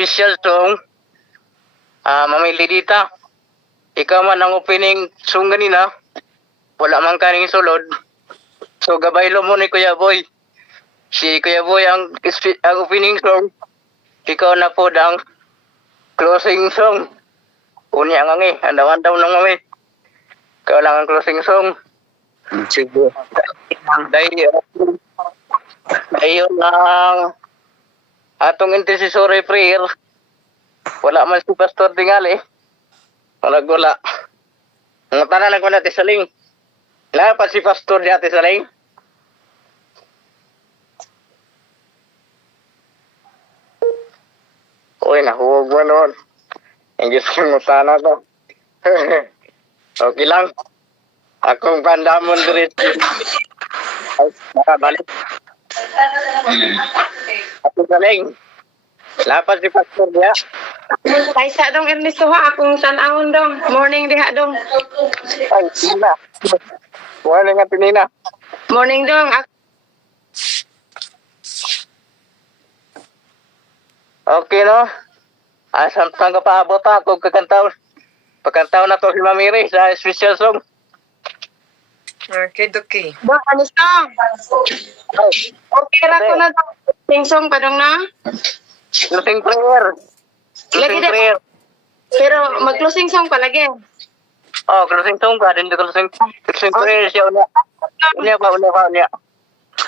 special song. Mamili dita. Ikaw man ang opening song ganina. Wala man kaning sulod. So gabaylo mo ni Kuya Boy. Si Kuya Boy ang opening song. Ikaw na po ang closing song. Unya nga ngi, andaw-andaw nang mami. Ikaw lang ang closing song. Sige. Dayon ang atong intercessory prayer. Wala man si Pastor Dingali. Wala. Ang tanan ko natin sa ling. Wala pa si Pastor dati sa ling. Uy, nahuwag mo noon. Ang gusto mo sana to. Okay lang. Akong pandamon dirit. Ay, nakabalik. Ako galing. Lapas si Pastor dia. Kaisa dong Ernesto ha, akong tanawon dong. Morning diha dong. Ay, sina. Wala nga pinina. Morning dong. Okay no. Asam tang kapaabot ako kakantaw. Pagkantaw na to si Mamiri sa special song. Okay, Doki. Dong, Ernesto. Okay ra ko na dong. Sing-song pa dong na. Closing prayer. Lagi Closing na. prayer. Pero mag-closing song palagi. Oh, closing song ba? Din closing prayer siya unya. Unya.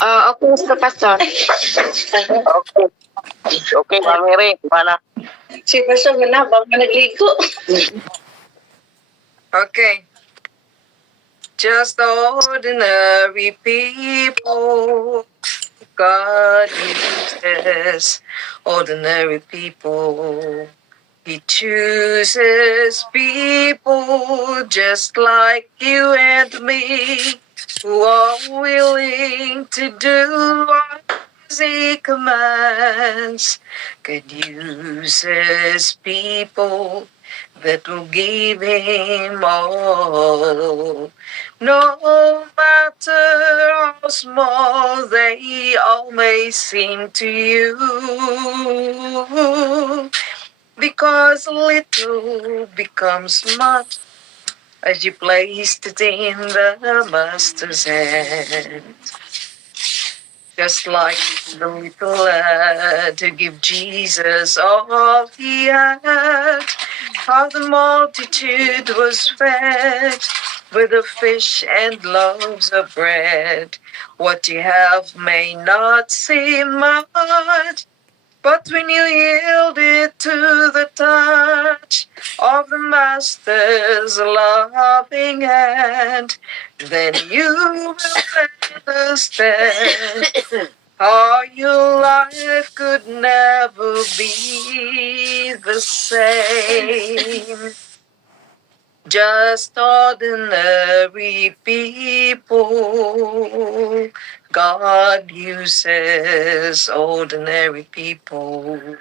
Okay, Mr. Pastor. Okay. Okay, Mamiri. Mana? Si Pastor na ba nagligo? Okay. Just ordinary people. God uses ordinary people. He chooses people just like you and me who are willing to do as he commands. God uses people that will give him all. No matter how small they all may seem to you, because little becomes much as you placed it in the master's hand. Just like the little lad to give Jesus all he had, how the multitude was fed with the fish and loaves of bread. What you have may not seem much, but when you yield it to the touch of the Master's loving hand, then you will understand how your life could never be the same. Just ordinary people. God uses ordinary people.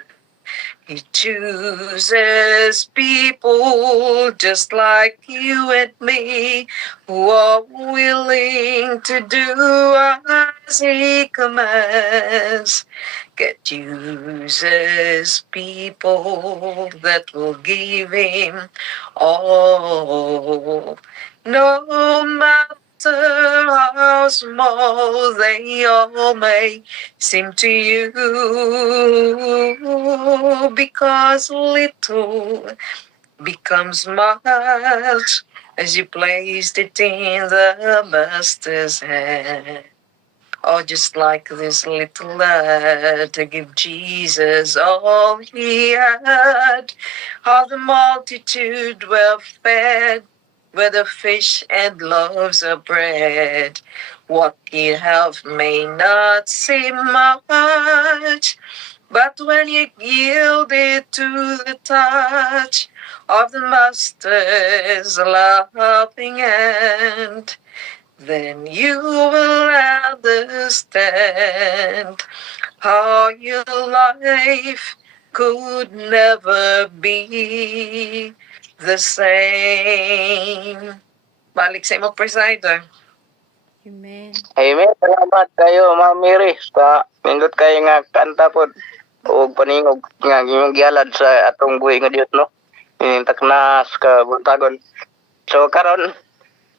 He chooses people just like you and me who are willing to do as he commands. God uses people that will give him all. No matter how small they all may seem to you, because little becomes much as you placed it in the master's hand. Oh, just like this little lad to give Jesus all he had, how the multitude were fed with the fish and loaves of bread. What you have may not seem much, but when you yield it to the touch of the Master's loving hand, then you will understand how your life could never be the same. Balik sa imo, Presider. Amen. Amen. Salamat kayo, Ma'am Mary. Sa pindot kayo nga kanta po. o paningog nga yung gihalad sa atong buhi nga Dios no. Taknas ka buntagon. So karon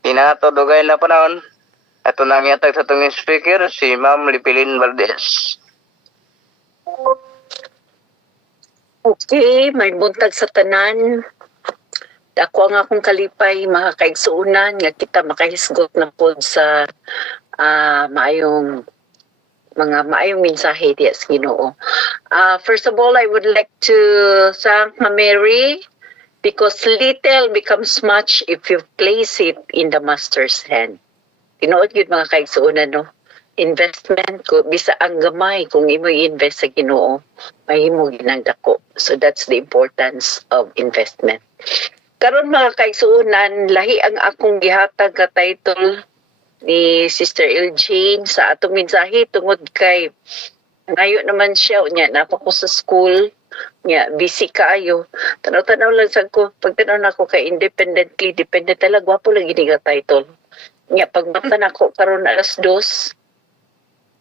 inato dugay na panahon ato nang yatag sa atong speaker si Ma'am Lipilin Valdez. Okay, may buntag sa tanan. Ako ang akong kalipay, mga kaigsuunan, nga kita makahisgot na po sa maayong mensahe diya sa Ginoo. First of all, I would like to thank Ma Mary because little becomes much if you place it in the Master's hand. Tinuod yun mga kaigsuunan, no? Investment ko bisa ang gamay kung imo i-invest sa Ginoo mahimo ginang dako. So that's the importance of investment. Karon mga kaigsuunan, lahi ang akong gihatag ka title ni Sister Eljane sa atong mensahe tungod kay ngayo naman siya unya napa ko sa school nya busy kaayo. Tanaw-tanaw lang sad ko pagtanaw nako kay independently dependent talaga gwapo lang gini ka title. Nya pagbata nako karon alas 2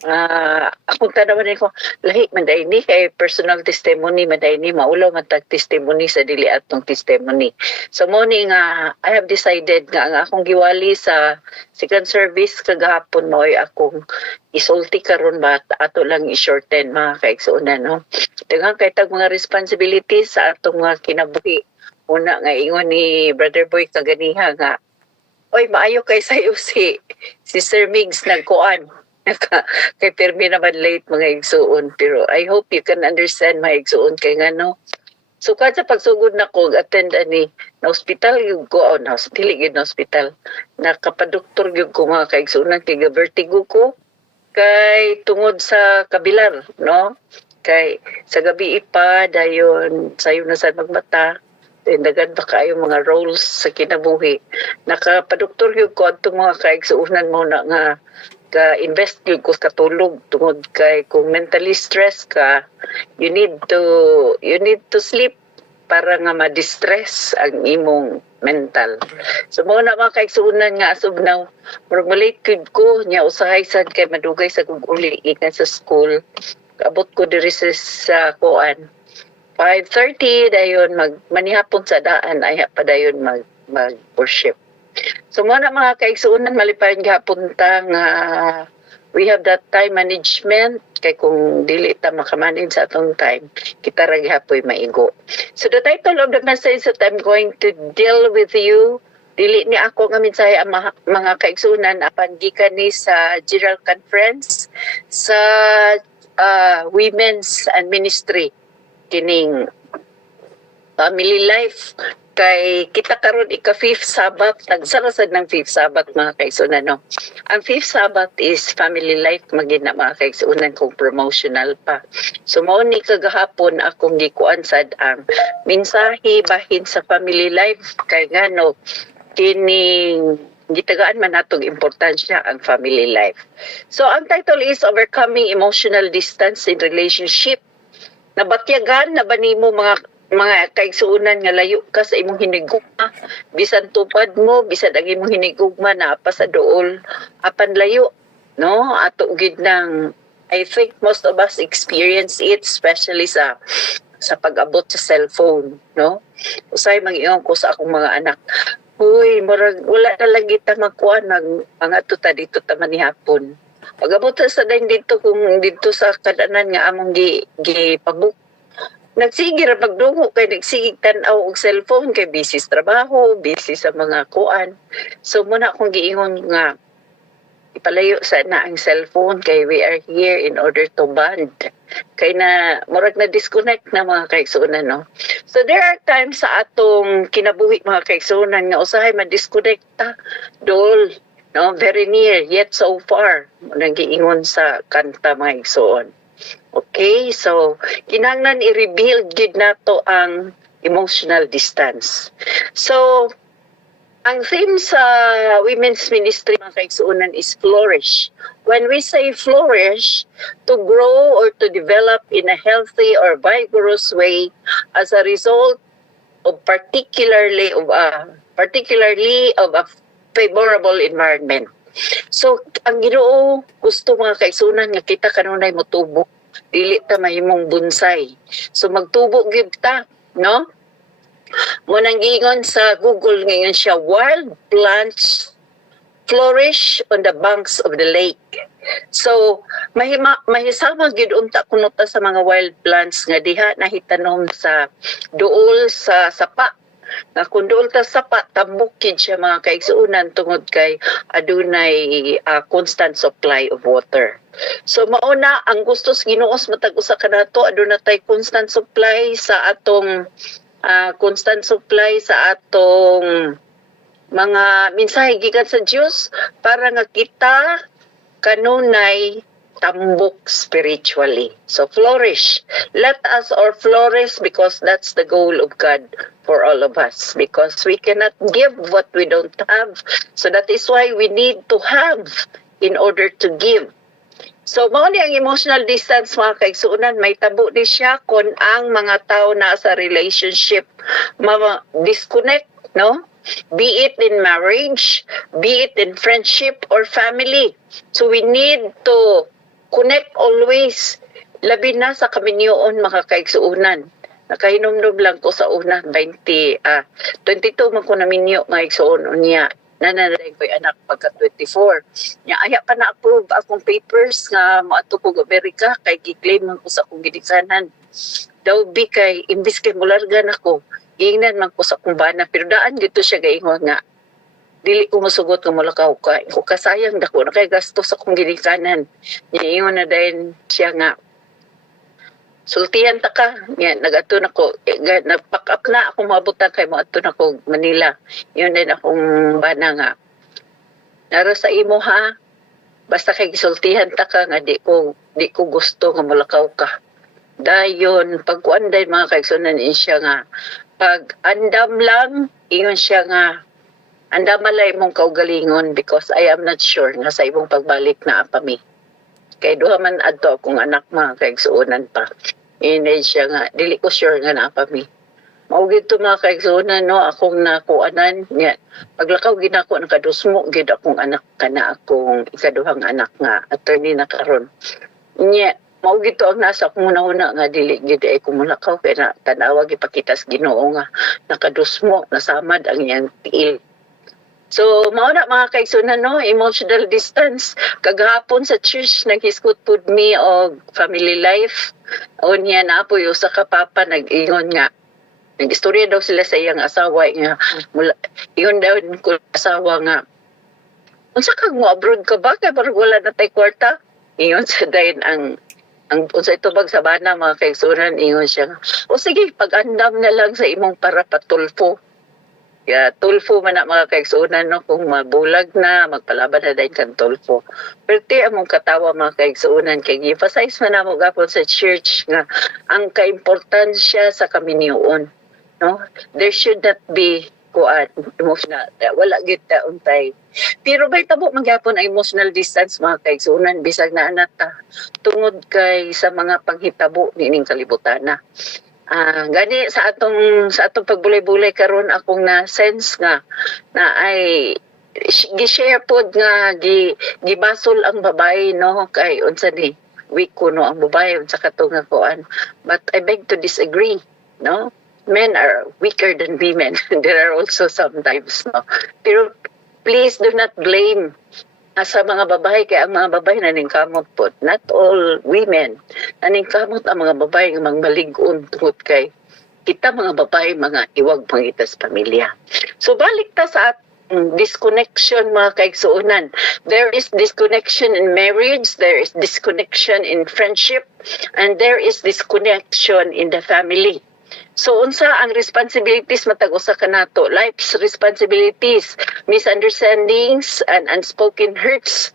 akong tanawan ko, lahi man day ni kay personal testimony man day ni maulaw man tag testimony sa dili atong testimony. So mo ni nga I have decided nga ang akong giwali sa second service kagahapon mo'y akong isulti karon ba ato lang i-shorten mga kaigsuunan no. Daghang kay tag mga responsibilities sa atong mga kinabuhi. Una nga ingon ni Brother Boy kaganiha nga oy maayo kay sayo si Sir Migs nagkuan kay permi naman late mga igsuon pero I hope you can understand mga igsuon kay ngano so kad sa pagsugod na ko attend ani na hospital yung ko na dili gid na hospital nakapadoktor gyud ko mga kaigsuonan kay vertigo ko kay tungod sa kabilar no kay sa gabi pa dayon sayo na sa magmata dagan pa kayo mga roles sa kinabuhi nakapadoktor gyud ko adto mga kaigsuonan mo na nga ka-invest yun ko katulog tungod kay kung mentally stress ka you need to sleep para nga ma-distress ang imong mental. So mo na mga kaigsuunan nga as of now murag malate ko nya usahay sad kay madugay sa kung uli ikan sa school abot ko diri sa kuan 5:30 dayon manihapon sa daan ay pa dayon mag worship. So muna mga kaigsuunan malipayon gihapon ta nga we have that time management kay kung dili ta makamanage sa atong time kita ra gihapoy maigo. So the title of the message that I'm going to deal with you dili ni ako nga mensahe ang mga kaigsuunan apan gikan ni sa General Conference sa Women's and Ministry kining family life kay kita karon ika 5th Sabbath nagsarasad ng 5th Sabbath mga kaigsuunan no. Ang 5th Sabbath is family life magina mga kaigsuunan kung promotional pa. So mao ni kagahapon akong gikuan sad ang mensahe bahin sa family life kay ngano kining gitagaan man natong importansya ang family life. So ang title is Overcoming Emotional Distance in Relationship. Nabatyagan na ba nimo mga kaigsuunan nga layo ka sa imong hinigugma bisan tupad mo bisan ang imong hinigugma na pa sa duol apan layo no ato gid nang I think most of us experience it especially sa pag-abot sa cellphone no usay mangiyon ko sa akong mga anak huy murag wala na lang kita magkuan mga tuta dito ta manihapon pag-abot sa dayon dito kung dito sa kadanan nga among gipabuk nagsige ra pagdungo kay nagsige tan-aw og cellphone kay busy sa trabaho, busy sa mga kuan. So muna akong giingon nga ipalayo sa na ang cellphone kay we are here in order to bond. Kay na murag na disconnect na mga kaigsuonan no. So there are times sa atong kinabuhi mga kaigsuonan nga usahay ma-disconnect ta dol no very near yet so far nang giingon sa kanta mga igsoon. Okay, so kinahanglan i-rebuild gid nato ang emotional distance. So ang theme sa women's ministry mga kaigsuonan is flourish. When we say flourish, to grow or to develop in a healthy or vigorous way as a result of particularly of a favorable environment. So ang Ginoo gusto mga kaigsuonan nga kita kanunay motubok dili ta mahimong bonsai. So magtubo gyud ta, no? Mo nang giingon sa Google ngayon siya, wild plants flourish on the banks of the lake. So mahisama gyud unta kuno ta sa mga wild plants nga diha nahitanom sa duol sa sapa. Nga kung doon ta sapa, tambukid siya mga kaigsuunan tungod kay adunay constant supply of water. So mauna, ang gustos Ginoos matag usa kanato aduna tay constant supply sa atong mga mensahe gikan sa Dios para nga kita kanunay tambok spiritually. So flourish. Let us all flourish because that's the goal of God for all of us. Because we cannot give what we don't have. So that is why we need to have in order to give. So mao ni ang emotional distance mga kaigsuunan, may tabo ni siya kung ang mga tao na sa relationship disconnect, no? Be it in marriage, be it in friendship or family. So we need to connect always. Labi na sa kaminyoon mga kaigsuunan. Nakahinomdom lang ko sa una, 22 man ko naminyo mga igsuunan niya. Nananaday ko'y anak pagka 24. Nya aya pa na-approve akong papers nga maato ko Amerika kay gi-claim man ko sa akong gidikanan. Daw bi kay imbis kay mulargan ako, giingnan man ko sa akong bana pero daan gito siya gaingon nga dili ko masugot kung mulakaw ka. Ko kasayang dako na kay gasto sa akong gidikanan. Nya ingon na din siya nga sultihan ta ka. Yan, nag-ato na ko. Nag-pack up na ako mabutan kay mo ato na ko Manila. Yun din akong bana nga. Naro sa imo ha. Basta kay gisultihan ta ka nga di ko gusto nga mulakaw ka. Dayon, pagkuanday mga kaigsunan siya nga. Pag andam lang, ingon siya nga, andam malay mong kaugalingon because I am not sure nga sa ibong pagbalik na apami. Kay duha man adto akong anak mga kaigsuunan pa. Inay siya nga, dili ko sure nga na apami. Maugid to mga kaigsuunan, no, akong nakuanan. Nga, paglakaw ginako nakadusmo, gid akong anak kana akong ikaduhang anak nga, attorney na karon. Nga, maugid to ang nasa akong una nga dili gid ay kumulakaw kay na tanawag ipakitas Ginoo nga nakadusmo, nasamad ang iyang tiil. So, mao na mga kaigsunan, no, emotional distance. Kagahapon sa church, naghiskot pud me og family life. O niya na po yung sa kapapa, nag-ingon nga. Nag-istorya daw sila sa iyang asawa nga. Ingon daw ko asawa nga. Unsa kag mo abroad ka ba? Kaya parang wala na tay kwarta. Ingon sa dayon ang unsa ito bag sa bana mga kaigsunan, ingon siya. O sige, pag-andam na lang sa imong para patulfo. Yeah, tulfo man na mga kaigsuunan, no, kung mabulag na magpalaban na dahil kang tulfo. Pero ti among katawa mga kaigsuunan kay gi-emphasize man namo gapon sa church nga ang kaimportansya sa kaminyoon, no? There should not be emotional, wala gid ta untay. Pero bay tabo magyapon ang emotional distance mga kaigsuunan bisag na anata tungod kay sa mga panghitabo nining kalibutan na. Gani sa atong pagbulay-bulay karon akong na sense nga na ay gi-share pod nga gibasol ang babae, no, kay unsa ni weak kuno ang babae unsa kato nga kuan, but I beg to disagree, no. Men are weaker than women. There are also sometimes, no, pero please do not blame sa mga babae, kaya ang mga babae naningkamot po. Not all women. Naningkamot ang mga babae ng mga malig-on tungod kay kita mga babae, mga iwag pangitas pamilya. So balik ta sa disconnection mga kaigsuunan. There is disconnection in marriage, there is disconnection in friendship, and there is disconnection in the family. So unsa ang responsibilities matag usa kanato? Life's responsibilities, misunderstandings and unspoken hurts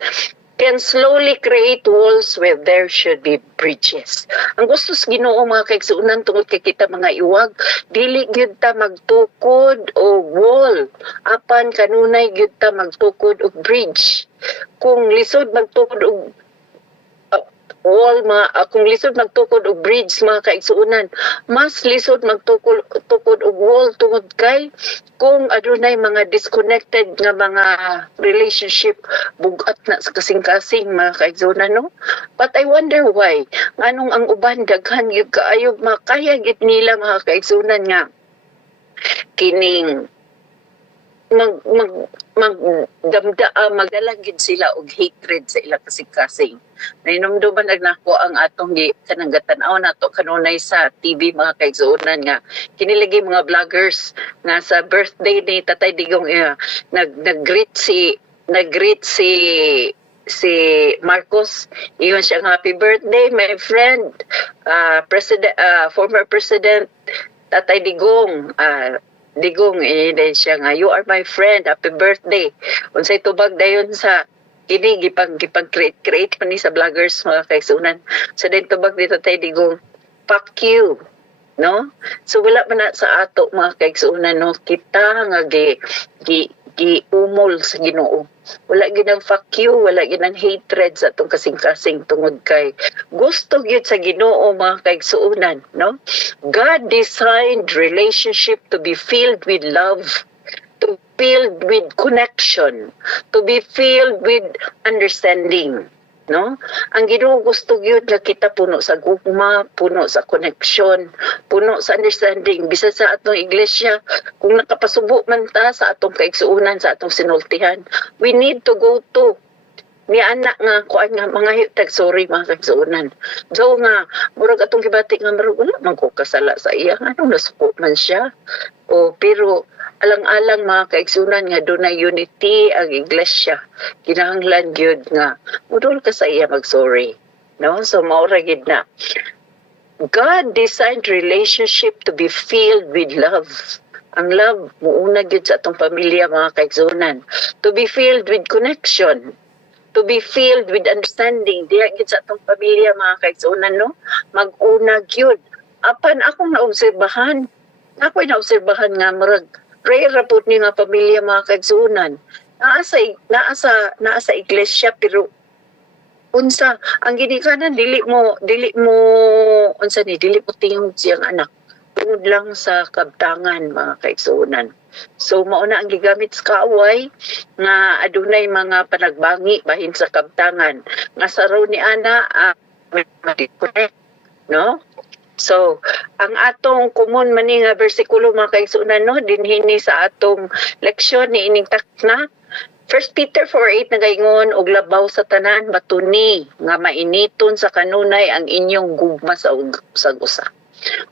can slowly create walls where there should be bridges. Ang gustos Ginoo mga kaigsuunan tungod kay kita mga iwag, dili gyud ta magtukod o wall, apan kanunay gyud ta magtukod og bridge. Kung lisod magtukod og wall kung lisod magtukod og bridge mga kaigsuunan, mas lisod magtukod og wall tungod kay kung adunay mga disconnected nga mga relationship bugat na sa kasing-kasing mga kaigsuunan, no? But I wonder why nganong ang uban daghan gyud kaayo makaya gid nila mga kaigsuunan nga kining magdalagid sila og hatred sa ilang kasing-kasing. Nainumduman nagnako ang atong kanang gatan-aw nato kanunay sa TV mga kaigsuonan nga kinilagi mga vloggers nga sa birthday ni Tatay Digong nag-greet si Marcos. Iyon siya nga, happy birthday my friend, former President Tatay Digong. Digong, then siya nga, you are my friend, happy birthday. Unsay tubag dayon sa kini gipang-create pa ni sa vloggers mga kaigsuonan. So then tubag dito Tatay Digong, fuck you. No? So wala man na sa ato mga kaigsuonan, no? Kita nga umol sa Ginoo. Wala ginang fuck you, wala ginang hatred sa atong kasing-kasing tungod kay gusto gyud sa Ginoo mga kaigsuonan, no? God designed relationship to be filled with love, to be filled with connection, to be filled with understanding, no? Ang Ginoo gusto gyud nga kita puno sa gugma, puno sa connection, puno sa understanding. Bisan sa atong iglesia, kung nakapasubo man ta sa atong kaigsuonan, sa atong sinultihan, we need to go to ni anak nga kuan nga mga hitag sorry mga kaigsuonan. So nga murag atong gibati nga murag wala man ko kasala sa iya, anong nasuko man siya. O pero alang-alang mga kaigsuonan nga dunay unity ang iglesia. Kinahanglan gyud nga mudol ka sa iya mag-sorry. No? So maura gid na. God designed relationship to be filled with love. Ang love muuna gyud sa atong pamilya mga kaigsuonan. To be filled with connection. To be filled with understanding. Diya gyud sa atong pamilya mga kaigsuonan, no? Mag-una gyud. Apan akong naobserbahan nga murag rare rapod ni nga pamilya mga kaigsuonan. Naa sa iglesia pero unsa ang ginikanan dili mo tingog siyang anak tungod lang sa kabtangan mga kaigsuonan. So mao na ang gigamit sa kaaway nga adunay mga panagbangi bahin sa kabtangan nga saraw ni ana no. So, ang atong common mani nga bersikulo mga kaigsuonan, no, dinhini sa atong leksyon ni ining takna. 1 Peter 4:8 nagaingon og labaw sa tanan batuni nga mainiton sa kanunay ang inyong gugma sa usag-usa.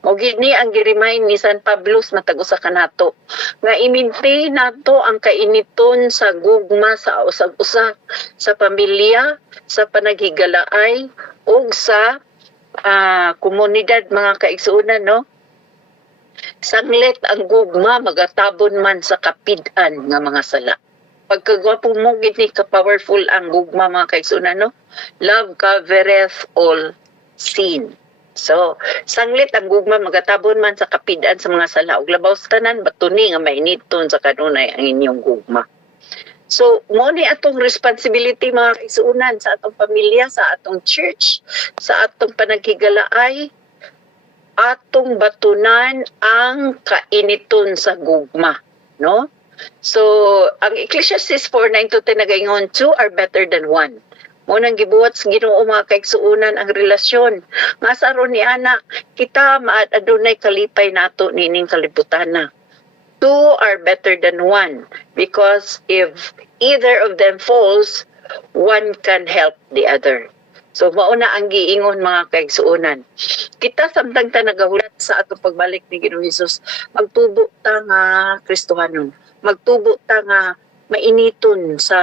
Mo gini ang gi-remind ni San Pablo matag usa kanato nga i-maintain nato ang kainiton sa gugma sa usag-usa sa pamilya, sa panaghigalaay ug sa komunidad mga kaigsuonan, no? Sanglit ang gugma magatabon man sa kapid-an nga mga sala. Pagkagwapo mo gini ka powerful ang gugma mga kaigsuonan, no? Love covereth all sin. So, sanglit ang gugma magatabon man sa kapid-an sa mga sala ug labaw sa tanan batuni nga mainiton sa kanunay ang inyong gugma. So, mo ni atong responsibility mga kaigsuonan sa atong pamilya, sa atong church, sa atong panaghigalaay, atong batunan ang kainiton sa gugma, no? So, ang Ecclesiastes 4:9-10 nagaingon, two are better than one. Mo nang gibuhat sa Ginoo mga kaigsuonan ang relasyon. Nga sa aron ni ana, kita adunay kalipay nato nining kalibutan na. Two are better than one because if either of them falls, one can help the other. So mauna ang giingon mga kaigsuonan. Kita samtang ta nagahulat sa atong pagbalik ni Ginoong Hesus, magtubo ta nga Kristohanon. Magtubo ta nga mainiton sa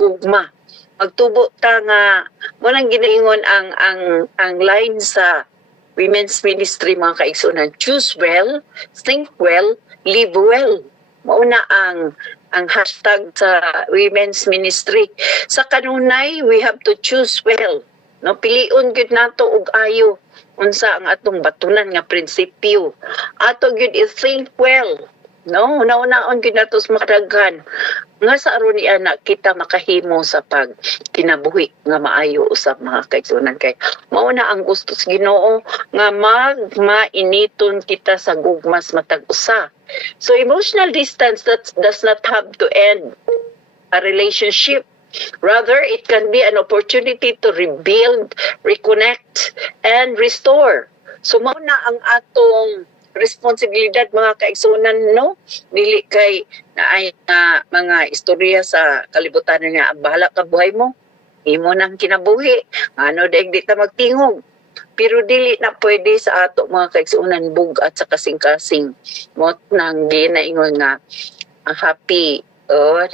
gugma. Magtubo ta nga mo nang ginaingon ang line sa women's ministry mga kaigsuonan. Choose well, think well, live well. Mauna ang hashtag sa women's ministry. Sa kanunay, we have to choose well. No, piliun gyud nato og ayo unsa ang atong batunan nga prinsipyo. Ato gyud i-think well. No, naon ginatos makdaghan. Nga sa aron ni anak kita makahimo sa pag kinabuhi nga maayo usab mga kaigsunan kay mao na ang gusto sa Ginoo nga mainiton kita sa gugmas matag usa. So emotional distance that does not have to end a relationship. Rather, it can be an opportunity to rebuild, reconnect, and restore. So mao na ang atong responsibilidad mga kaigsunan, no? Dili kay naay mga istorya sa kalibutan nga bahala ka buhay mo. Imo nang kinabuhi. Ano daig di ta magtingog. Pero dili na pwede sa ato mga kaigsunan bugat sa kasing-kasing. Mo nang ginaingon nga happy.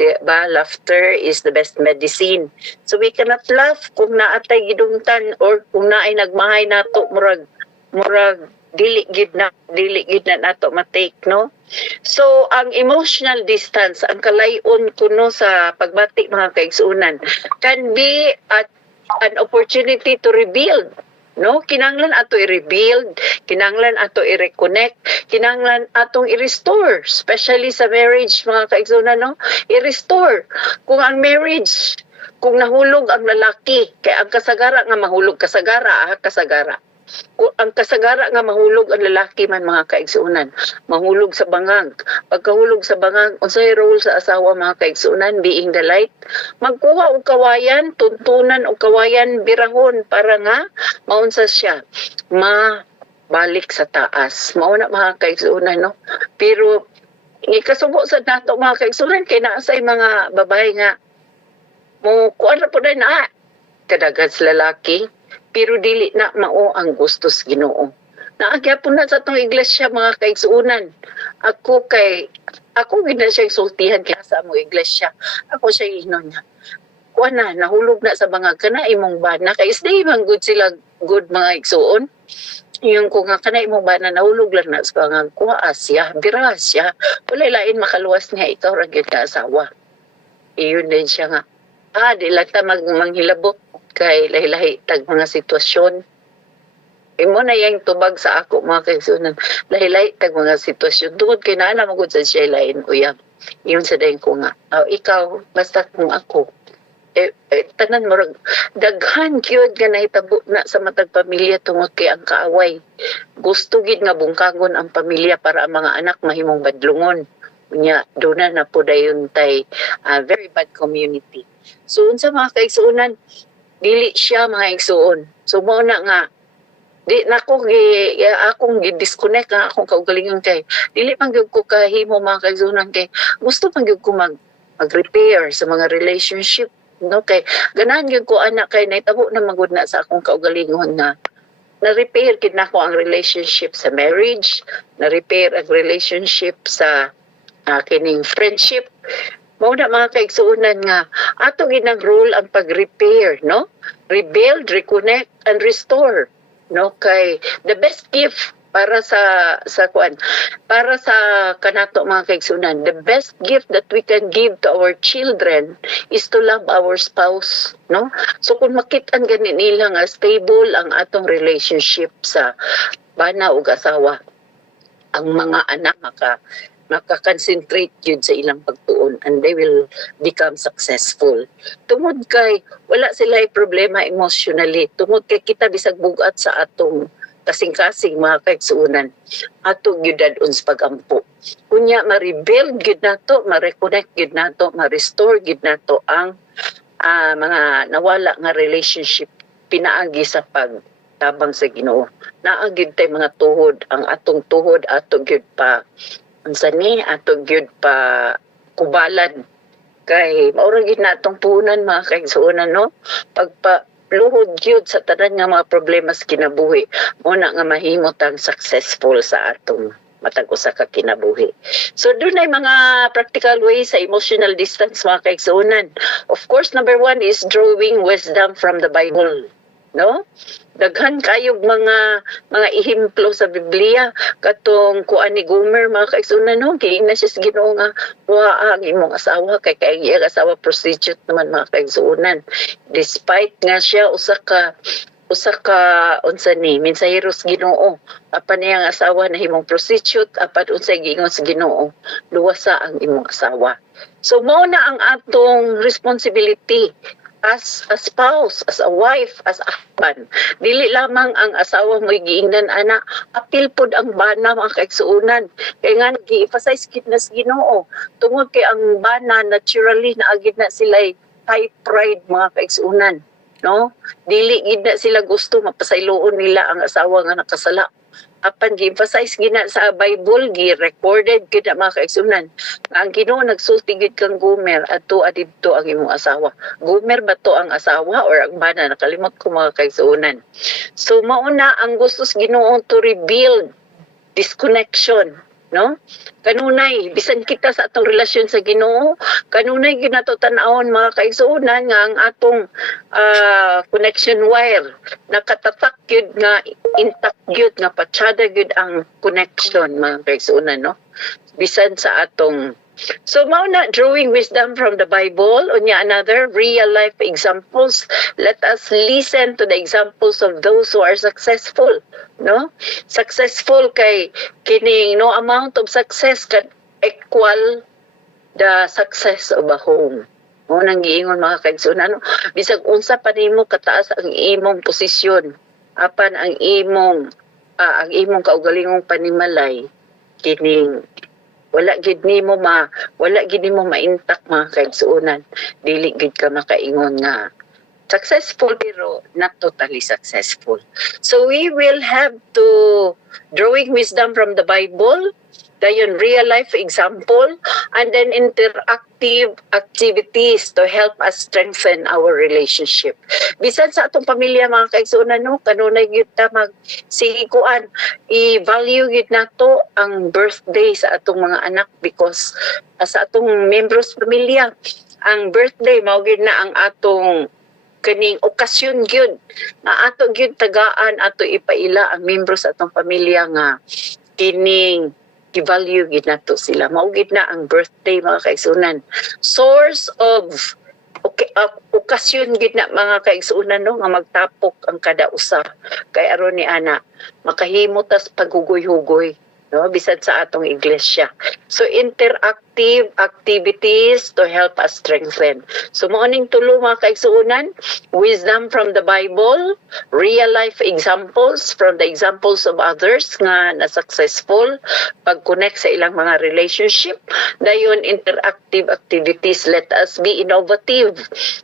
Di ba? Laughter is the best medicine. So we cannot laugh kung naatay gidungtan or kung naay nagmahay nato murag dili gid na nato matake, no? So ang emotional distance, ang kalayon kuno sa pagbati mga kaigsunan can be an opportunity to rebuild, no? Kinanglan ato i-rebuild, kinanglan ato i-reconnect, kinanglan atong i-restore, especially sa marriage mga kaigsunan, no? I-restore kung ang marriage, kung nahulog ang lalaki, kay ang kasagara nga mahulog kasagara. Kung ang kasagara nga mahulog ang lalaki man mga kaigsunan, mahulog sa bangag. Pagkahulog sa bangag, unsay role sa asawa mga kaigsunan, being the light, magkuha og kawayan, tuntunan og kawayan, birahon para nga maunsa siya balik sa taas. Mao na mga kaigsunan, no? Pero ikasubo sa nato mga kaigsunan kay naa say mga babae nga mo kuan ra pud na kadagat sa lalaki. Pero dili na mao ang gusto sa Ginoo. Naagyapon na sa atong iglesia mga kaigsuunan. Ako gina siya sultihan kaya sa among iglesia. Ako siya hinon niya. Kuha na, nahulog na sa bangag kana imong bana. Kaya isday man good sila good mga igsuon. Yung kung nga kana imong bana nahulog lang na sa bangag. Kuha asya, bira asya. Walay lain makaluwas niya ikaw ra gyud ka asawa. Iyon din siya nga. Di lang ta manghilabot kay lahi-lahi tag mga sitwasyon. Imo na yang tubag sa ako mga kaigsunan. Lahi-lahi tag mga sitwasyon. Tungod kay naa magud sa siya lain uyab. Iyon sa dayon ko nga. Ikaw basta kung ako. Tanan mo daghan gyud nga nahitabo na sa matag pamilya tungod kay ang kaaway. Gusto gid nga bungkagon ang pamilya para ang mga anak mahimong badlungon. Unya duna na po dayon tay very bad community. So unsa mga kaigsunan, dili siya mga igsuon. So mo na nga di nako akong gi-disconnect nga akong kaugalingon kay dili man gyud ko kahimo mga kaigsunan kay gusto man gyud ko mag-repair sa mga relationship, no? Kay ganahan gyud ko anak kay nahitabo na magud na sa akong kaugalingon na na-repair gid nako ang relationship sa marriage, na-repair ang relationship sa kining friendship. Mao na mga kaigsuunan nga ato ginang role ang pag-repair, no? Rebuild, reconnect, and restore, no? Kay the best gift para sa kanato mga kaigsuunan, the best gift that we can give to our children is to love our spouse, no? So kung makit-an ganin nila nga stable ang atong relationship sa bana ug asawa, ang mga anak maka-concentrate yun sa ilang pagtuon and they will become successful. Tungod kay wala sila problema emotionally. Tungod kay kita bisag bugat sa atong kasing-kasing mga kaigsuunan. Atong gyudadon sa pagampo. Kunya ma-rebuild gyud nato, ma-reconnect gyud nato, ma-restore gyud nato ang mga nawala nga relationship pinaagi sa pagtabang sa Ginoo. Naagid tay mga tuhod, ang atong tuhod ato gyud pa ato gyud pa kubalan kay maura gyud natong punan mga kaigsuonan, no? Pagpaluhod gyud sa tanan nga mga problema sa kinabuhi mo na nga mahimot ang successful sa atong matag usa ka kinabuhi. So doon ay mga practical ways sa emotional distance mga kaigsuonan. Of course, number 1 is drawing wisdom from the Bible, no? Daghan kayog mga ihimplo sa Biblia katong kuan ni Gomer mga kaigsuonan, no? Kay na siya sa Ginoo nga ang imong asawa kay iyang asawa prostitute naman mga kaigsuonan. Despite nga siya usa ka usa ka unsa ni mensaheros Ginoo, apan niyang asawa na himong prostitute, apan unsay giingon sa Ginoo, luwasa ang imong asawa. So mao na ang atong responsibility as a spouse, as a wife, as a husband. Dili lamang ang asawa mo giingnan ana, apil pod ang bana mga kaigsuonan. Kay nga gi-emphasize gid na sa Ginoo, tungod kay ang bana naturally naagid na sila high pride mga kaigsuonan, no? Dili gid na sila gusto mapasayloon nila ang asawa nga nakasala. Apan gi-emphasize gina sa Bible, gi-recorded gid na mga kaigsunan nga ang Ginoo nagsulti gid kang Gomer adto adidto ang imong asawa. Gomer ba to ang asawa or ang bana? Nakalimot ko mga kaigsunan. So mauna ang gusto sa Ginoo to rebuild this connection, no? Kanunay bisan kita sa atong relasyon sa Ginoo, kanunay gyud nato tan-awon mga kaigsuonan nga ang atong connection wire nakatatak gyud nga intact gyud nga patsada gyud ang connection mga kaigsuonan, no? Bisan sa atong so mao na drawing wisdom from the Bible, unya another real life examples. Let us listen to the examples of those who are successful, no? Successful kay kining no amount of success can equal the success of a home. Mo nang giingon mga kaigsuonan, no? Bisag unsa pa nimo kataas ang imong posisyon, apan ang imong kaugalingong panimalay kining wala gid nimo ma-intact mga kaigsuonan, dili gid ka makaingon nga successful pero not totally successful. So we will have to drawing wisdom from the Bible, dayon real life example, and then interactive activities to help us strengthen our relationship. Bisan sa atong pamilya mga kaigsuonan, no, kanunay gyud ta magsikuan, i-value gyud nato ang birthday sa atong mga anak because sa atong members pamilya, ang birthday mao gyud na ang atong kaning okasyon gyud na ato gyud tagaan, ato ipaila ang membros sa atong pamilya nga kining i-value gid nato sila. Mao gid na ang birthday mga kaigsuonan, source of okasyon gid na mga kaigsuonan, no, nga magtapok ang kada usa kay aron ni ana makahimo tas paghugoy-hugoy, no, bisan sa atong iglesia. So interactive activities to help us strengthen. So mao ning tulo mga kaigsuonan, wisdom from the Bible, real life examples from the examples of others nga na successful pag-connect sa ilang mga relationship, dayon interactive activities. Let us be innovative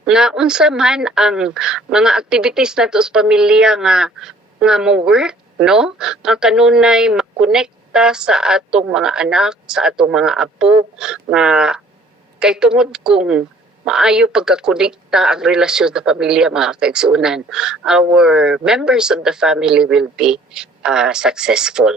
nga unsa man ang mga activities nato sa pamilya nga mo work, no, nga kanunay ma-connect sa atong mga anak, sa atong mga apo, nga kay tungod kung maayo pagkakonekta ang relasyon sa pamilya mga kaigsuonan, our members of the family will be successful.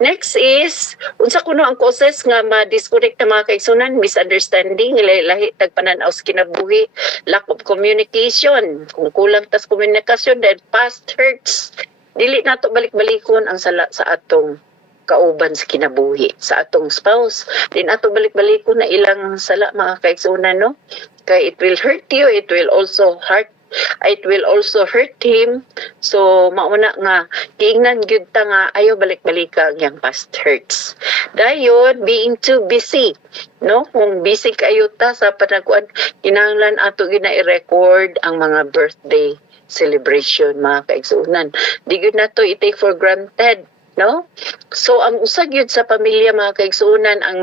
Next is, unsa kuno ang causes nga ma-disconnect na mga kaigsuonan? Misunderstanding, lahi tagpananaw sa kinabuhi, lack of communication, kung kulang tas komunikasyon, then past hurts, dili nato balik-balikon ang sala sa atong kauban sa kinabuhi, sa atong spouse, din ato balik-balikon na ilang sala mga kaigsuonan, no? Kay it will hurt you, it will also hurt him. So mauna nga giingnan gyud ta nga ayo balik-balika ang yang past hurts. Dayon being too busy, no, kung busy kayo ta sa panagkuan, kinahanglan ato gina i-record ang mga birthday celebration mga kaigsuonan. Di gyud nato i-take for granted, no? So ang usa gyud sa pamilya mga kaigsuonan ang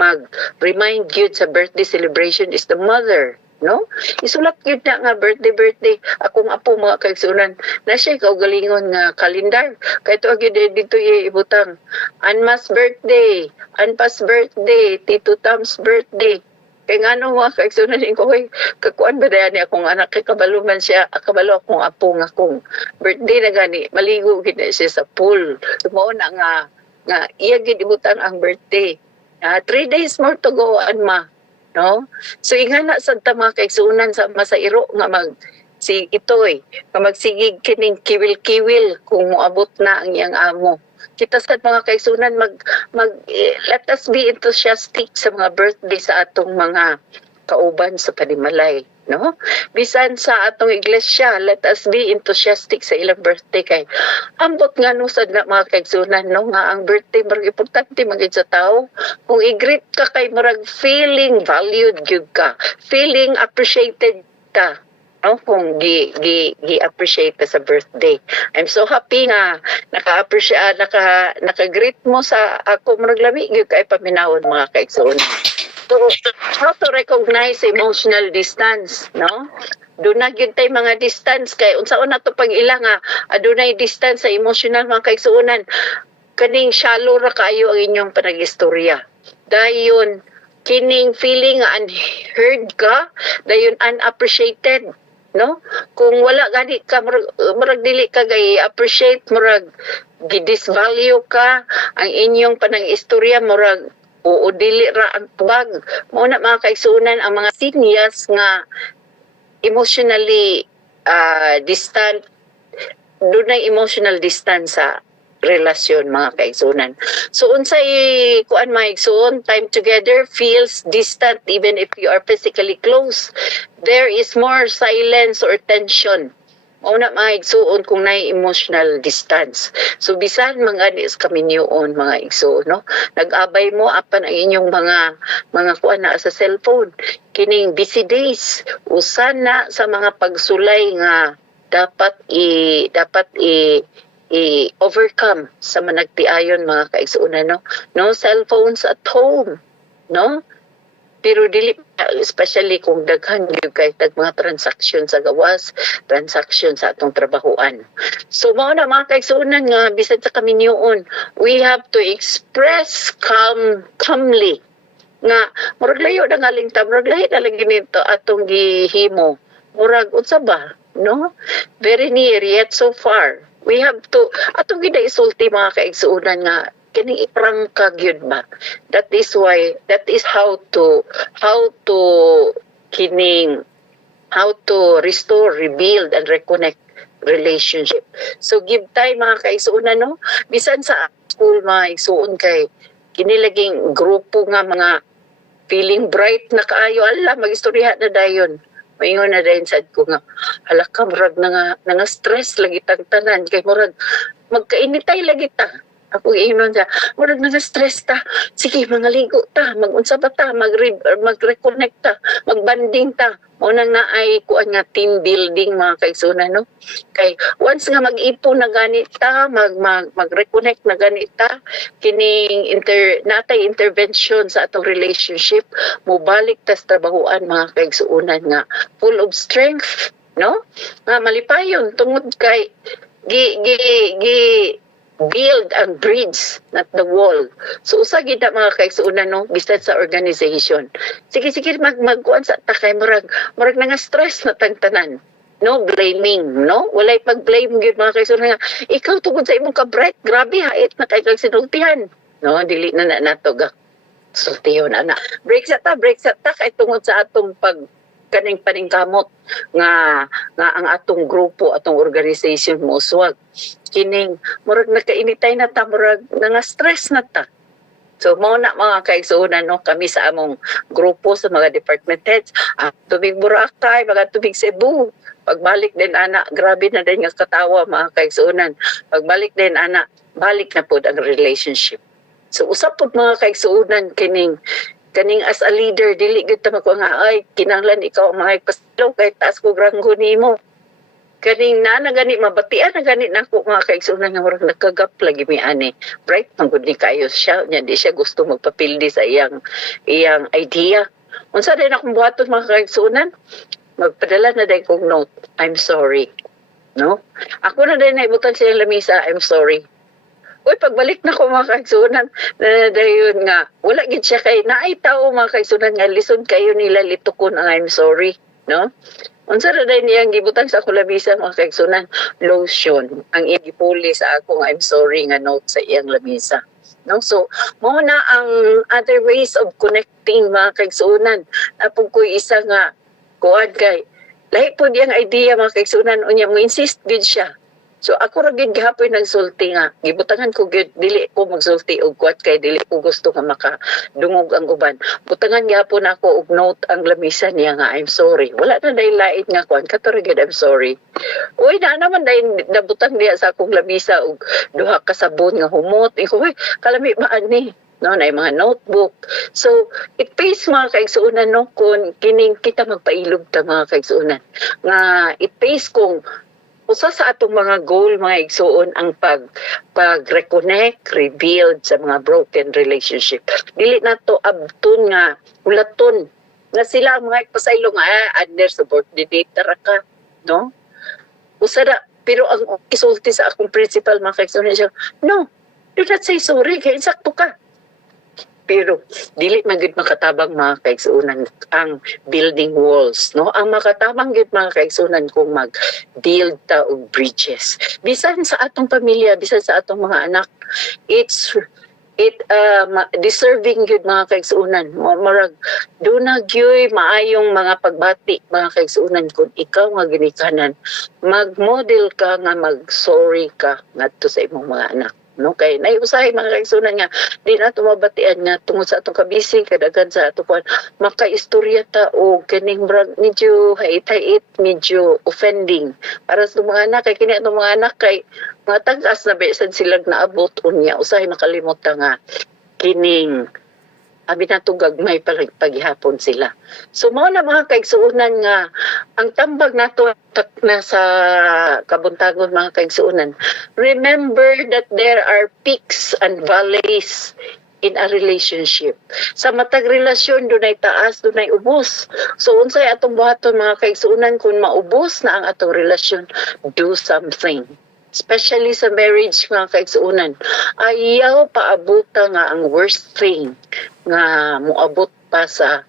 mag-remind gyud sa birthday celebration is the mother, no? Isulat gyud na nga birthday akong apo mga kaigsuonan na siya kaugalingon nga kalendar kay to gyud dito ibutang Anma's birthday, Anpa's birthday, Tito Tam's birthday. Kaya nga nung mga kaigsuonan ko, kakuan ba dahil niya akong anak, kay kabalo man siya, kabalo akong apo nga kung birthday na gani, maligo gina siya sa pool. Tumo na nga iya gid ibutang ang birthday. 3 days more to go, Anma. No? So ingana sa mga kaigsuonan sa masairo nga si Itoy, nga magsigig kining kiwil-kiwil kung moabot na ang iyang amo. Kita sa mga kaigsuonan let us be enthusiastic sa mga birthday sa atong mga kauban sa panimalay, no? Bisan sa atong iglesia, let us be enthusiastic sa ilang birthday kay ambot nga nusad na mga kaigsunan, no? Nga ang birthday marag importante magid sa tao. Kung i-greet ka kay marag feeling valued gyud ka, feeling appreciated ka, no? Kung gi-appreciate ka sa birthday. I'm so happy nga naka-appreciate, naka-greet mo sa ako marag lami gyud kay paminawon mga kaigsunan. So, how to recognize emotional distance, no? Doon na yun tayo mga distance kay unsaon na to pag ilang nga adunay distance sa emotional mga kaigsuonan kaning shallow ra kayo ang inyong panag-istorya. Dayon kining feeling nga unheard ka, dayon unappreciated, no? Kung wala gani ka murag dili ka gay appreciate, murag gidisvalue ka, ang inyong panag-istorya murag o dili ra ang tubag. Mao na mga kaigsuonan ang mga sinyas nga emotionally distant, dunay emotional distance sa relasyon mga kaigsuonan. So unsay kuan maigsuon, time together feels distant even if you are physically close. There is more silence or tension. Una maigsuon kung naay emotional distance. So bisan mga anis kami niyoon mga igsuon, no? Nag-abay mo apan ang inyong mga kuan na sa cellphone. Kining busy days usan na sa mga pagsulay nga dapat overcome sa managtiayon mga kaigsuonan, no? No cellphones at home, no? Pero dili especially kung daghan gyud kay tag mga transaksyon sa gawas, transaksyon sa atong trabahoan. So mao na mga kaigsuonan nga bisan sa kami niyoon, we have to express calmly nga murag layo na ngaling ta, murag layo na lang ginito atong gihimo. Murag unsa ba, no? Very near yet so far. We have to atong gidaisulti mga kaigsuonan nga kini iprangka gyud ba. That is how to restore, rebuild and reconnect relationship. So give time mga kaigsuonan, no? Bisan sa school mga igsuon kay kini laging grupo nga mga feeling bright na kaayo, ala magistorya na dayon. Mayon na dayon sad ko nga hala ka murag nga stress lagi tang tanan kay murag magkainitay lagi ta. Ako inon siya, murag na-stress ta. Sige, mangaligo ta, mag-unsa ba ta, mag-reconnect ta, mag-banding ta. Unang naay kuan nga team building mga kaigsuonan, no? Kay once nga mag-ipon na ganit ta, mag-reconnect na ganit ta, kining natay intervention sa atong relationship, mobalik ta sa trabahoan mga kaigsuonan nga full of strength, no? Nga malipayon tungod kay build and bridge, not the wall. So usa gid na mga kaigsuonan, no, bisan sa organization. Sige magkuan sa takay murag nga stress na tangtanan. No blaming, no? Walay pag-blame gyud mga kaigsuonan nga ikaw tungod sa imong ka-bright, grabe hait na kay kag sinultihan. No, dili na nato ga. Sultiyon ana. Break sa ta kay tungod sa atong kaning paningkamot nga ang atong grupo, atong organization mo uswag. Kining murag nakainitay na ta, murag nga stress na ta. So mao na mga kaigsuonan, no, kami sa among grupo sa mga department heads, tubig Boracay, mga tubig Cebu. Pagbalik din ana, grabe na din nga katawa mga kaigsuonan. Pagbalik din ana, balik na pud ang relationship. So usap pud mga kaigsuonan kining as a leader, dili gyud ta mako nga ay kinahanglan ikaw ang mga pasalaw kay taas ko granggo nimo. Kaning na gani mabatian na gani nako mga kaigsuonan nga murag nagkagap lagi mi ani. Bright man gud ni kayo siya, nya di siya gusto magpapildi sa iyang idea. Unsa din akong buhaton mga kaigsuonan? Magpadala na day kong note, I'm sorry. No? Ako na din naibutan siyang lamisa, I'm sorry. Uy, pagbalik na ko mga kaigsuonan, dayon nga, wala gid siya kay naay tao mga kaigsuonan nga lisod kayo nila litukon ang I'm sorry, no? Unsa ra day niyang gibutan sa kulamisa mga kaigsuonan, lotion ang igipuli sa ako nga I'm sorry nga note sa iyang lamisa. No? So, mo na ang other ways of connecting mga kaigsuonan. Apong ko isa nga kuad kay lahi po diyang idea mga kaigsuonan unya mo insist gid siya. So ako ra gid gihapon nagsulti nga gibutangan ko gid dili ko magsulti og kwat kay dili ko gusto nga makadungog ang uban. Butangan gihapon ako og note ang lamisa niya nga I'm sorry. Wala na dai lait nga kwan kato ra gid I'm sorry. Uy na naman dai nabutang diya sa akong lamisa og duha ka sabon nga humot. Iko kalami ba ani? No, na mga notebook. So, it pays mga kaigsuunan, no, kung kining kita magpailog ta mga kaigsuunan. Nga, it pays kung usa sa atong mga goal, mga igsuon, ang pag-reconnect, rebuild sa mga broken relationship. Dili na to abton nga, ulaton, nga sila mga ipasaylo nga, under subordinator ka, no? Usa na, pero ang isulti sa akong principal, mga kaigsuunan siya, no, do not say sorry, kaya insakto ka. Pero dili man gid makatabang mga kaigsuunan ang building walls, no? Ang makatabang gid mga kaigsuunan kung mag-build ta og bridges. Bisan sa atong pamilya, bisan sa atong mga anak, deserving gid mga kaigsuunan. Marag duna gyoy maayong mga pagbati mga kaigsuunan kung ikaw nga ginikanan, mag-model ka nga mag-sorry ka ngadto sa imong mga anak. No kay naiusahay mga kaigsuunan nga di na tumabatian nga tungod sa atong kabisi kadagan sa ato kuan makaistorya ta o kaning medyo hait-hait medyo offending para sa mga anak kay kini atong mga anak kay mga tagas na besan sila naabot unya usahay makalimot ta nga kining abi na gagmay paghihapon sila. So mao na mga kaigsuunan nga ang tambag nato na sa kabuntagon mga kaigsuunan. Remember that there are peaks and valleys in a relationship. Sa matag relasyon dunay taas, dunay ubos. So unsay atong buhaton mga kaigsuunan kung maubos na ang atong relasyon, do something. Especially sa marriage mga kaigsuunan, ayaw paabuta nga ang worst thing nga moabot pa sa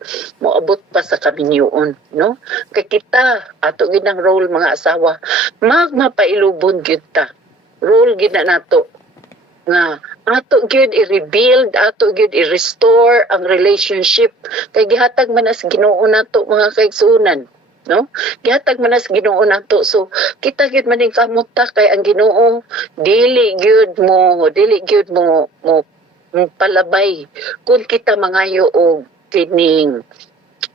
kaminyoon, no? Kay kita ato gid ang role mga asawa, magmapailubon gyud ta. Role gid na nato nga ato gyud i-rebuild, ato gyud i-restore ang relationship kay gihatag man as Ginoo nato mga kaigsuunan. No? Gihatag man as Ginoo nato. So kita gyud maning kamot ta kay ang Ginoo dili gyud mo palabay kung kita mangayo og kining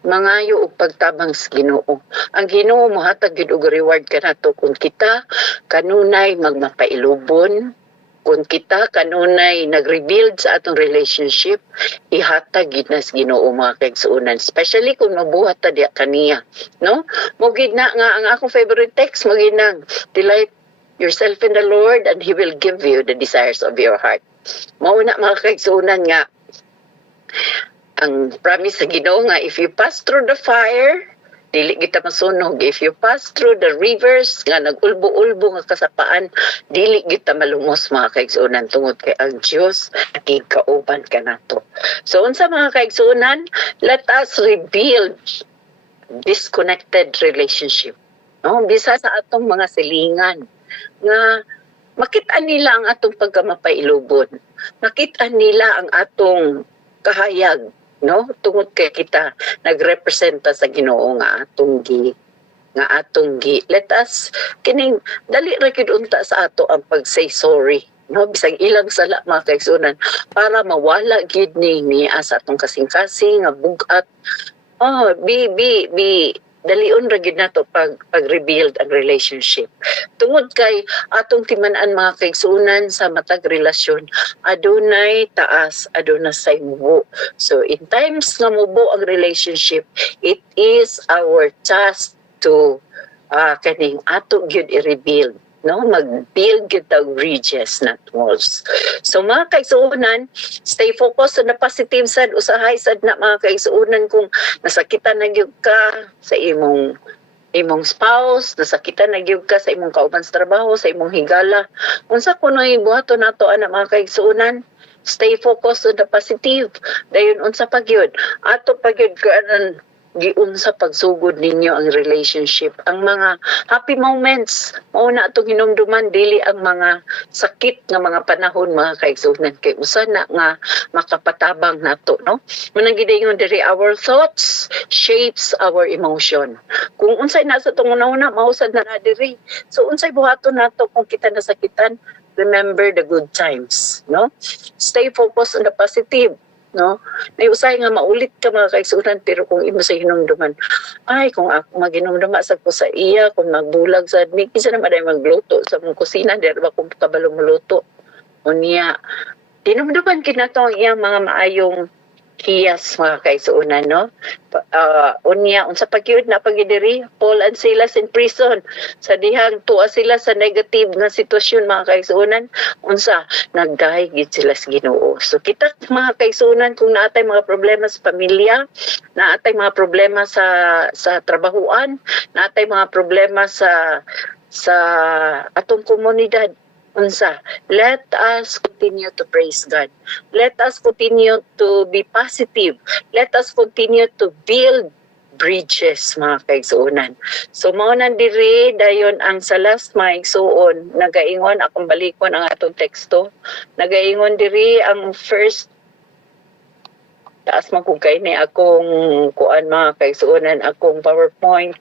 mangayo og pagtabang sa Ginoo. Ang Ginoo mohatag gyud og reward kanato kung kita kanunay magmapailubon, kung kita kanunay nag-rebuild sa atong relationship, ihatag gid na sa Ginoo mga kaigsuunan, especially kung mabuhat ta diya kaniya, no? Mo gid na nga ang akong favorite text mo gid nang delight yourself in the Lord and He will give you the desires of your heart. Mao na mga kaigsuunan nga ang promise sa Ginoo nga if you pass through the fire, dili kita masunog. If you pass through the rivers nga nagulbo-ulbo nga kasapaan, dili kita malumos mga kaigsuunan tungod kay ang Dios gigkauban kanato. So unsa mga kaigsuunan, let us rebuild disconnected relationship. No, bisa sa atong mga silingan nga makita nila ang atong pagkamapailubon. Makita nila ang atong kahayag, no? Tungod kay kita nagrepresenta sa Ginoo nga atong gi. Let us kining dali ra gyud unta sa ato ang pag-say sorry, no? Bisag ilang sala mga kaigsuunan para mawala gyud ni sa atong kasing-kasing nga bugat. Oh, dalion ra gyud nato pag-rebuild ang relationship. Tungod kay atong timan-an mga kaigsuunan sa matag relasyon, adunay taas, adunay mubo. So in times nga mubo ang relationship, it is our task to kaning ato gyud i-rebuild, no? Mag-build gyud tag bridges not walls. So mga kaigsuunan, stay focused on the positive side, usahay sad na mga kaigsuunan kung nasakitan na gyud ka sa imong spouse, nasakitan na gyud ka sa imong kauban sa trabaho, sa imong higala. Unsa kunoy buhaton nato ana mga kaigsuunan? Stay focused on the positive. Dayon unsa pa gyud? Ato pa gyud giun sa pagsugod ninyo ang relationship. Ang mga happy moments, mao na atong hinumduman, dili ang mga sakit nga mga panahon mga kaigsunan. Kay usa na nga makapatabang nato, no? Munang gidayon diri, our thoughts shapes our emotion. Kung unsay nasa tong una-una, mausad na diri. So unsay buhaton nato kung kita nasakitan, remember the good times, no? Stay focused on the positive, no? May usay nga maulit ka mga kaigsunan, pero kung imo sa hinumduman, ay kung ako maginumduma sa ko sa iya, kung magbulag sa admin, kinsa naman ay magluto sa mong kusina, di ba kung kabalo maluto. Unya, hinumduman kinato ang iyang mga maayong hiyas mga kaigsunan, no? Unya, unsa pagyud na pagidiri, Paul and Silas in prison. Sa dihang tuwa sila sa negative nga sitwasyon mga kaigsunan, unsa nagdahay gid sila sa Ginoo. So kita mga kaigsunan, kung naatay mga problema sa pamilya, naatay mga problema sa trabahuan, naatay mga problema sa atong komunidad, unsa, let us continue to praise God. Let us continue to be positive. Let us continue to build bridges mga kaigsuonan. So mao nan diri dayon ang sa last maigsuon, nagaingon akong balikon ang atong teksto. Nagaingon diri ang first, taas man kung kay ni akong kuan mga kaigsuonan, akong PowerPoint.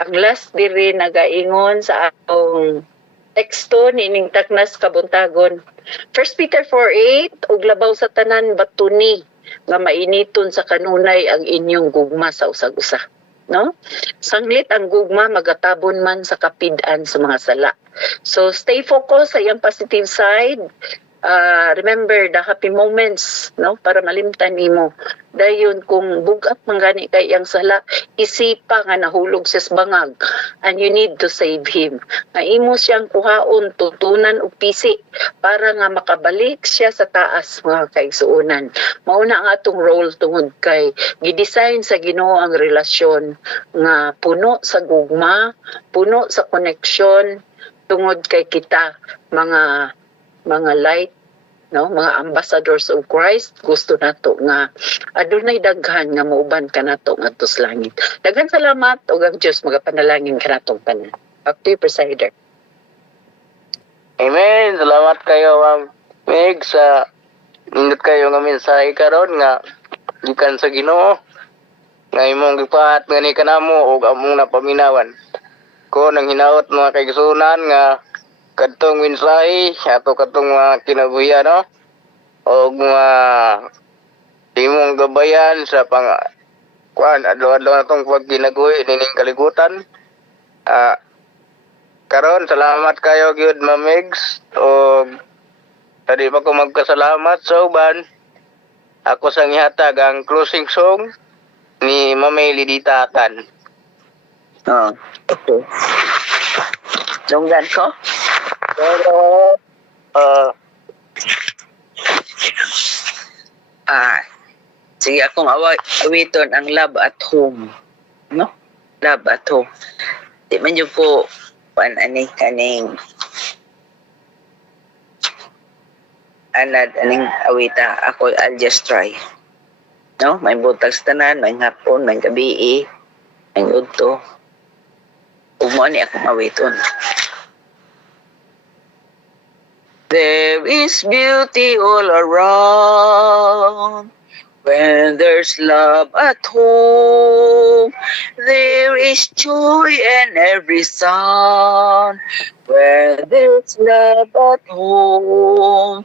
Ang last diri nagaingon sa akong teksto nining taknas kabuntagon. 1 Peter 4:8, ug labaw sa tanan batuni nga mainiton sa kanunay ang inyong gugma sa usag-usa. No? Sanglit ang gugma magatabon man sa kapid-an sa mga sala. So stay focused sa iyang positive side. Remember the happy moments, no, para malimtan nimo. Dayon kung bugat mangani kay iyang sala, isipa nga nahulog sa bangag and you need to save him. Nga imo siyang kuhaon, tutunan og pisi para nga makabalik siya sa taas mga kaigsuonan. Mao na ang atong role tungod kay gidesign sa Ginoo ang relasyon nga puno sa gugma, puno sa connection, tungod kay kita mga light, no, mga ambassadors of Christ. Gusto nato nga adunay daghan nga mauban kanato ngadto sa langit. Daghan salamat ug ang Dios magapanalangin kanatong tanan. Back to you, Presider. Amen. Salamat kayo, Ma'am Meg, sa nindot kayo nga mensahe karon nga gikan sa Ginoo nga imong gipahat nga ni kanamo ug among napaminawan. Ko nang hinaot mga kaigsunan nga kadtong mensahe ato katong mga kinabuhian, no, og mga imong gabayan sa kuan adlaw-adlaw natong pagkinabuhi nining kaligutan. Karon salamat kayo gyud, Ma'am Megs, og tadi pa ko magkasalamat sa uban. Ako sang ihatag ang closing song ni Mamay Lidita Atan. Okay. Dunggan ko? Pero sige akong awiton ang Love at Home, no? Love at Home. Di man yung ko kaning aning awita. Ako, I'll just try, no? May butag sa tanan, may hapon, may gabi, may udto. Umo ni akong awiton. There is beauty all around when there's love at home. There is joy in every sound when there's love at home.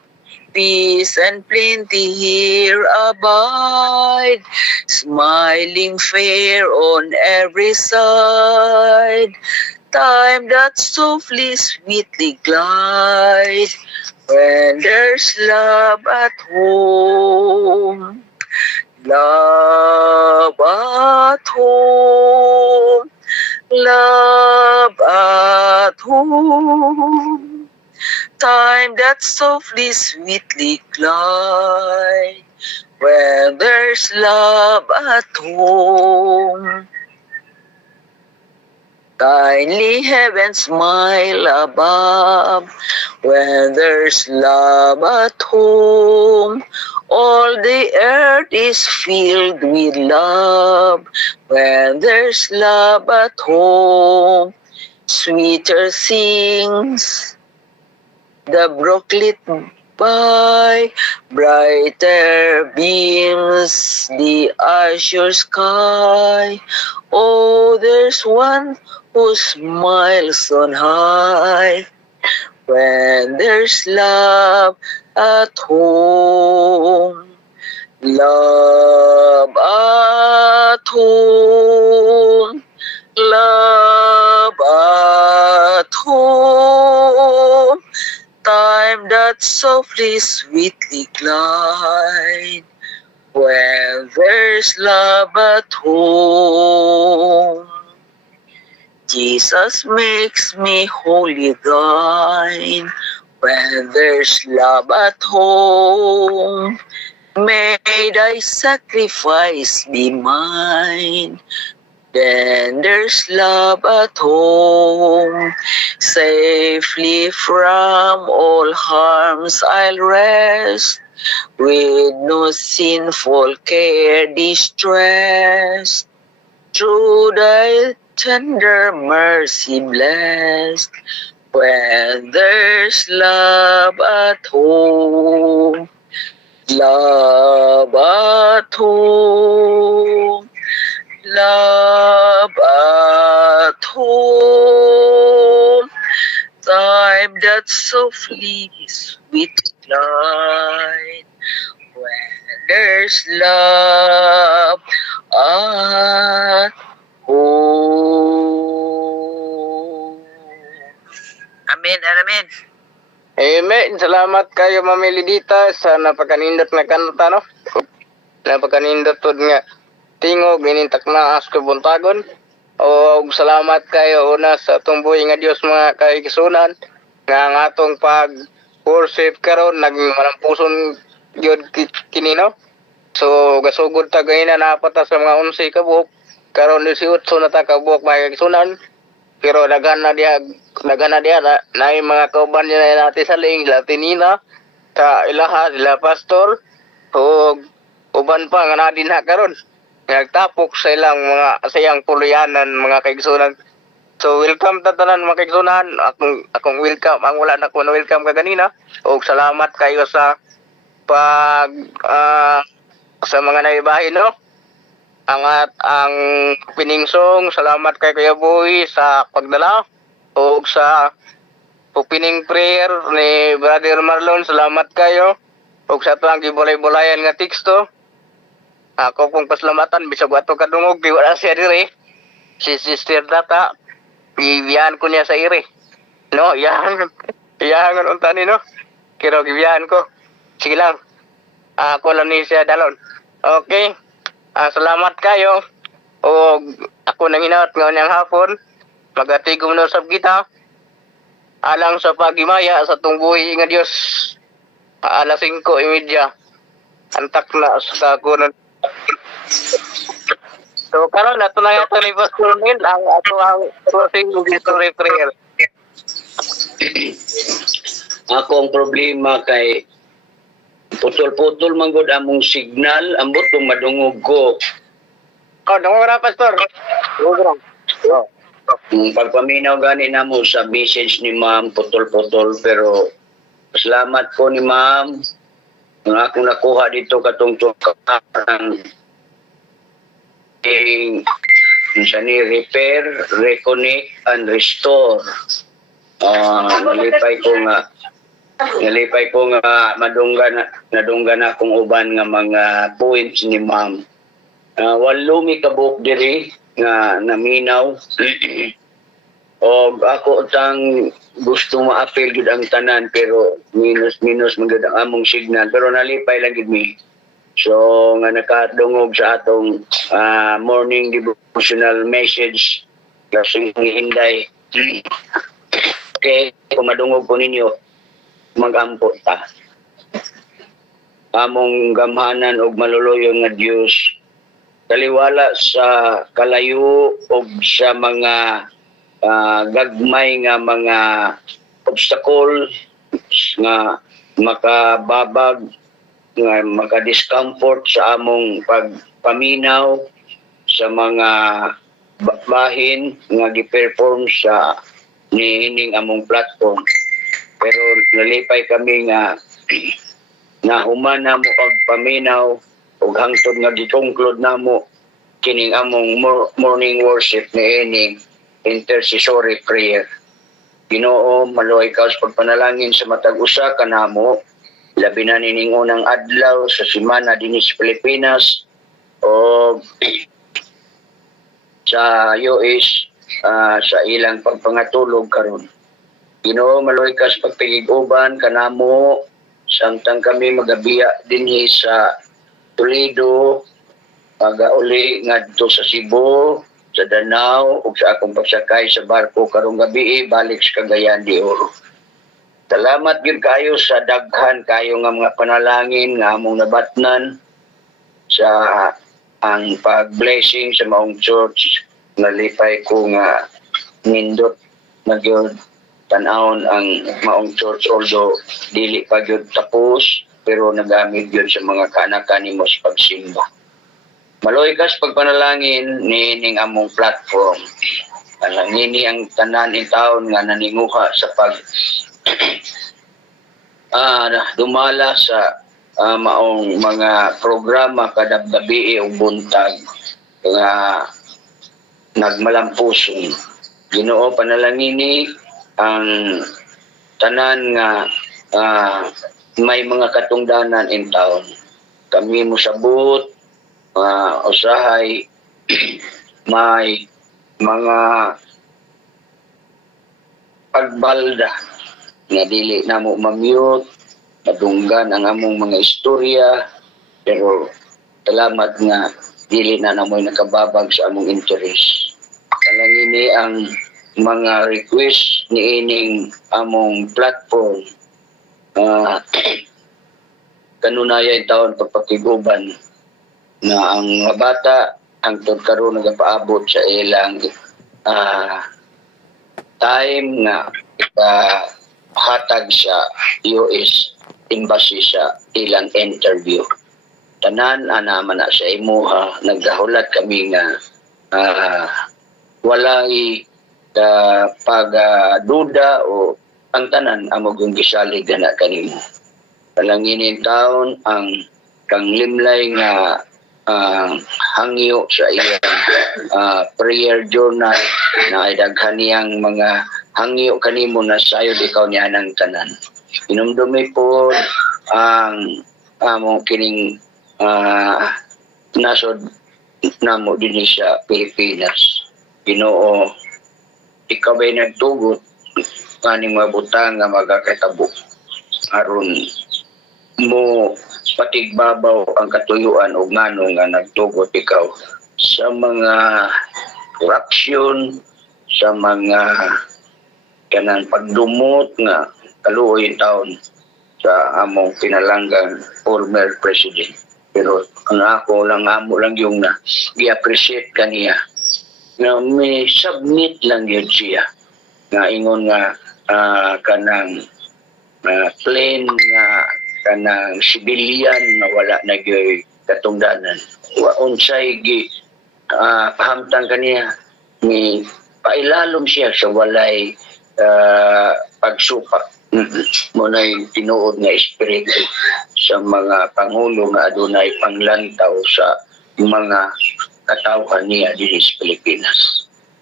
Peace and plenty here abide, smiling fair on every side. Time that softly, sweetly glide when there's love at home. Love at home. Love at home. Time that softly, sweetly glide when there's love at home. Kindly heaven smile above when there's love at home. All the earth is filled with love when there's love at home. Sweeter sings the brooklet by, brighter beams the azure sky. Oh, there's one who smiles on high when there's love at home. Love at home. Love at home. Time that softly, sweetly glide when there's love at home. Jesus makes me wholly thine when there's love at home. May thy sacrifice be mine. Then there's love at home. Safely from all harms I'll rest, with no sinful care distressed. Through thy tender mercy blessed, when there's love at home. Love at home. Love at home. Time that softly, sweet glide when there's love at home. Amen and amen. Amen. Salamat kayo, Mami Lidita, sa napakanindot na kanta, no? Napakanindot pod nga tingog, inintak na asko buntagon. O salamat kayo una sa atong buhi nga Dios mga kaikisunan nga ang atong pag-worship karon naging malampuson gyud kini, no? So gasugod ta gayna napata sa mga 11 ka buok, karon 18 na ta ka buok mga kaikisunan. Pero daghan na diha na yung mga kauban niya natin sa ling Latinina ta ilaha sila pastor o uban pa nga na din ha karon nagtapok sa ilang mga sayang puluyanan mga kaigsunan. So welcome ta tanan mga kaigsunan, akong welcome, ang wala na ko na welcome ka ganina, og salamat kayo sa pag sa mga naibahin, no? Ang piningsong, salamat kay Kuya Boy sa pagdala o sa opening prayer ni Brother Marlon, salamat kayo o sa ito ang gibulay-bulayan nga teksto. Ako pong paslamatan bisag ato kadungog di wala siya dire, si Sister Data ibiyan ko niya sa ire, no? Iyahan unta ni, no? Kiro gibiyahan ko, sige lang, ako lang ni siya dalon. Okay. Salamat kayo. O ako nang hinawat ngayong hapon. Magatigom na sab kita. Alang sa pagimaya sa tong buhi nga Dios. Alas 5:30. Antak na sa kakunan. So karon nato na yato ni Pastor Neil ang ato ang closing story prayer. Ako ang problema kay putol-putol man gud among signal, ambot kung madungog ko. Dungog ra Pastor. Dungog. Pagpaminaw gani namo sa message ni Ma'am, putol-putol, pero salamat ko ni Ma'am nga akong nakuha dito katong tukarang sa ni repair, reconnect, and restore. Nalipay ko nga nadunggan akong uban nga mga points ni Ma'am. Walumi kabuk diri nga naminaw. O ako tang gusto ma-appeal gud ang tanan pero minus man gud ang among signal, pero nalipay lang gid mi. So nga nakadungog sa atong morning devotional message kasi hinday. Okay, kung madungog po ninyo, mag-ampot ta. Among gamhanan og maluluyo nga Dios, taliwala sa kalayo og sa mga gagmay nga mga obstacle nga makababag nga maka-discomfort sa among pagpaminaw sa mga bahin nga gi-perform sa niining among platform. Pero nalipay kami nga nahuman na mo og paminaw ug hangtod nga gi-conclude namo kining among morning worship niining intercessory prayer. Ginoo, maluhay ka sa pagpanalangin sa matag usa kanamo, labi na nining unang adlaw sa semana dinhi sa Pilipinas o sa US sa ilang pagpangatulog karon. Ginoo, maluhay ka sa pagpigig-uban kanamo samtang kami magabiya dinhi sa Toledo, magauli ngadto sa Cebu, sa Danau ug sa akong pagsakay sa barko karong gabi balik sa Cagayan de Oro. Salamat gyud kayo sa daghan kayo nga mga panalangin nga among nabatnan sa ang pag-blessing sa maong church. Nalipay ko nga nindot na gyud tan-awon ang maong church although dili pa gyud tapos pero nagamit gyud sa mga kaanak-anak nimo sa pagsimba. Maluhay ka sa pagpanalangin nining among platform. Nangini ang tanan in taon nga naninguha sa pag dumala sa maong mga programa kada gabi o buntag nga nagmalampuson. Ginoo, panalangini ang tanan nga may mga katungdanan in taon. Kami mo sabot usahay may mga pagbalda nga dili na mo mamute, madunggan ang among mga istorya, pero salamat nga dili na namoy nakababag sa among interes. Kalangini ang mga request ni ining among platform kanunayay taon pagpakiguban na ang mga bata ang karon nagapaabot sa ilang time nga hatag sa US Embassy sa ilang interview. Tanan man na sa imuha, naggahulat kami nga walay pagduda o ang tanan amo yung gisalig na kanimo. Palanginin taon ang kang limlay nga hangyo sa iyang prayer journal na ay daghan niyang mga hangyo kanimo na sayod ikaw niya ng tanan. Inumdumi po ang among kining nasod namo din sa Pilipinas. Ginoo, ikaw ba'y nagtugot kaning mga butang nga magakatabo aron mo patigbabaw ang katuyuan o ngano nga nagtugot ikaw sa mga corruption, sa mga kanang pagdumot nga kaluoy taon sa among pinalanggang former president. Pero ang ako lang amo lang yung na i-appreciate kaniya na may submit lang yun siya nga ingon nga kanang plain nga kanang civilian na wala na gyud katungdanan wa unsay gi pahamtang kaniya ni pailalom siya sa walay pagsupak mo na tinuod nga espiritu sa mga pangulo nga adunay panglantaw sa mga katawhan niya dinhi sa Pilipinas.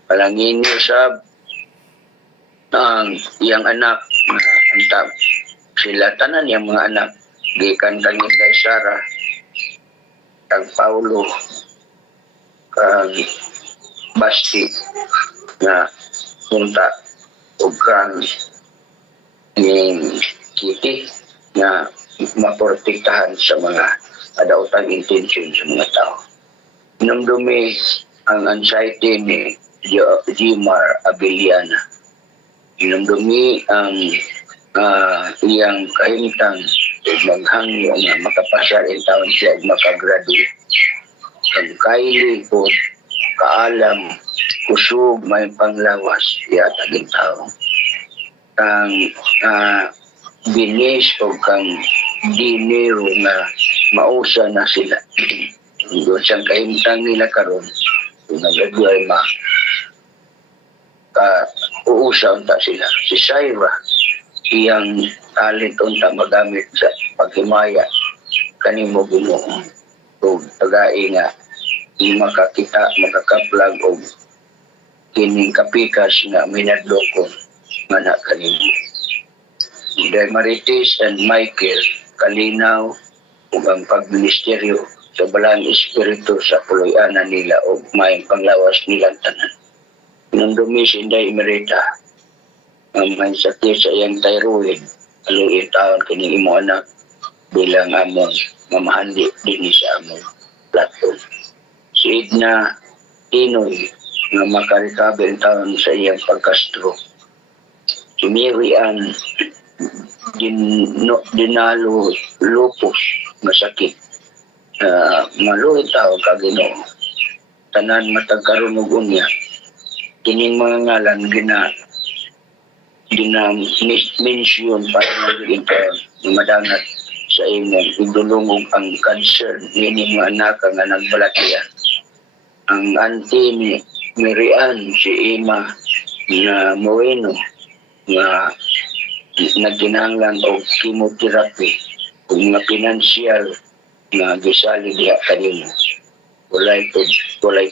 Palangin niyo sa ang iyang anak ang sila tanan yung mga anak gikan kang Inday Sara kang Paulo kang Basti na punta o kang Kitty na maprotektahan sa mga adautang intention sa mga tao. Namdumi ang anxiety ni Jimar Abiliana. Namdumi ang iyang kahintang maghangyo nga makapasar in taon siya makagraduate. Ang kaili po kaalam kusog may panglawas yata din tao kang binis o kang dinero nga mausa na sila doon siyang kahimtang nila karon kung nagagaway uusaw ta sila si Syra iyang talent unta magamit sa paghimaya kanimo Ginoo ug tagai nga makakaplag og kining kapikas nga minadloko nga na kanimo. Marites and Michael kalinaw ug ang pagministeryo sa balang espiritu sa puloy-anan nila o may panglawas nilang tanan. Nung dumi si Inday Emerita, ang may sakit sa iyang thyroid, aluin taon kining imo anak bilang amon mamahandi din sa amon platform. Si Edna Tinoy nga makarikabe ang taon sa iyang pagka-stroke. Si Mary Ann dinalo lupus nga sakit. Maluhit tao ka Ginoo tanan matagkaroon og unya kining mga ngalan mention para maging madangat sa imong idulungog ang cancer nining mga anak nga nagbalatian ang auntie ni Miriam si Ima na Moreno nga nagkinahanglan og chemotherapy ug nga pinansyal nga gisali diha kanimo. Walay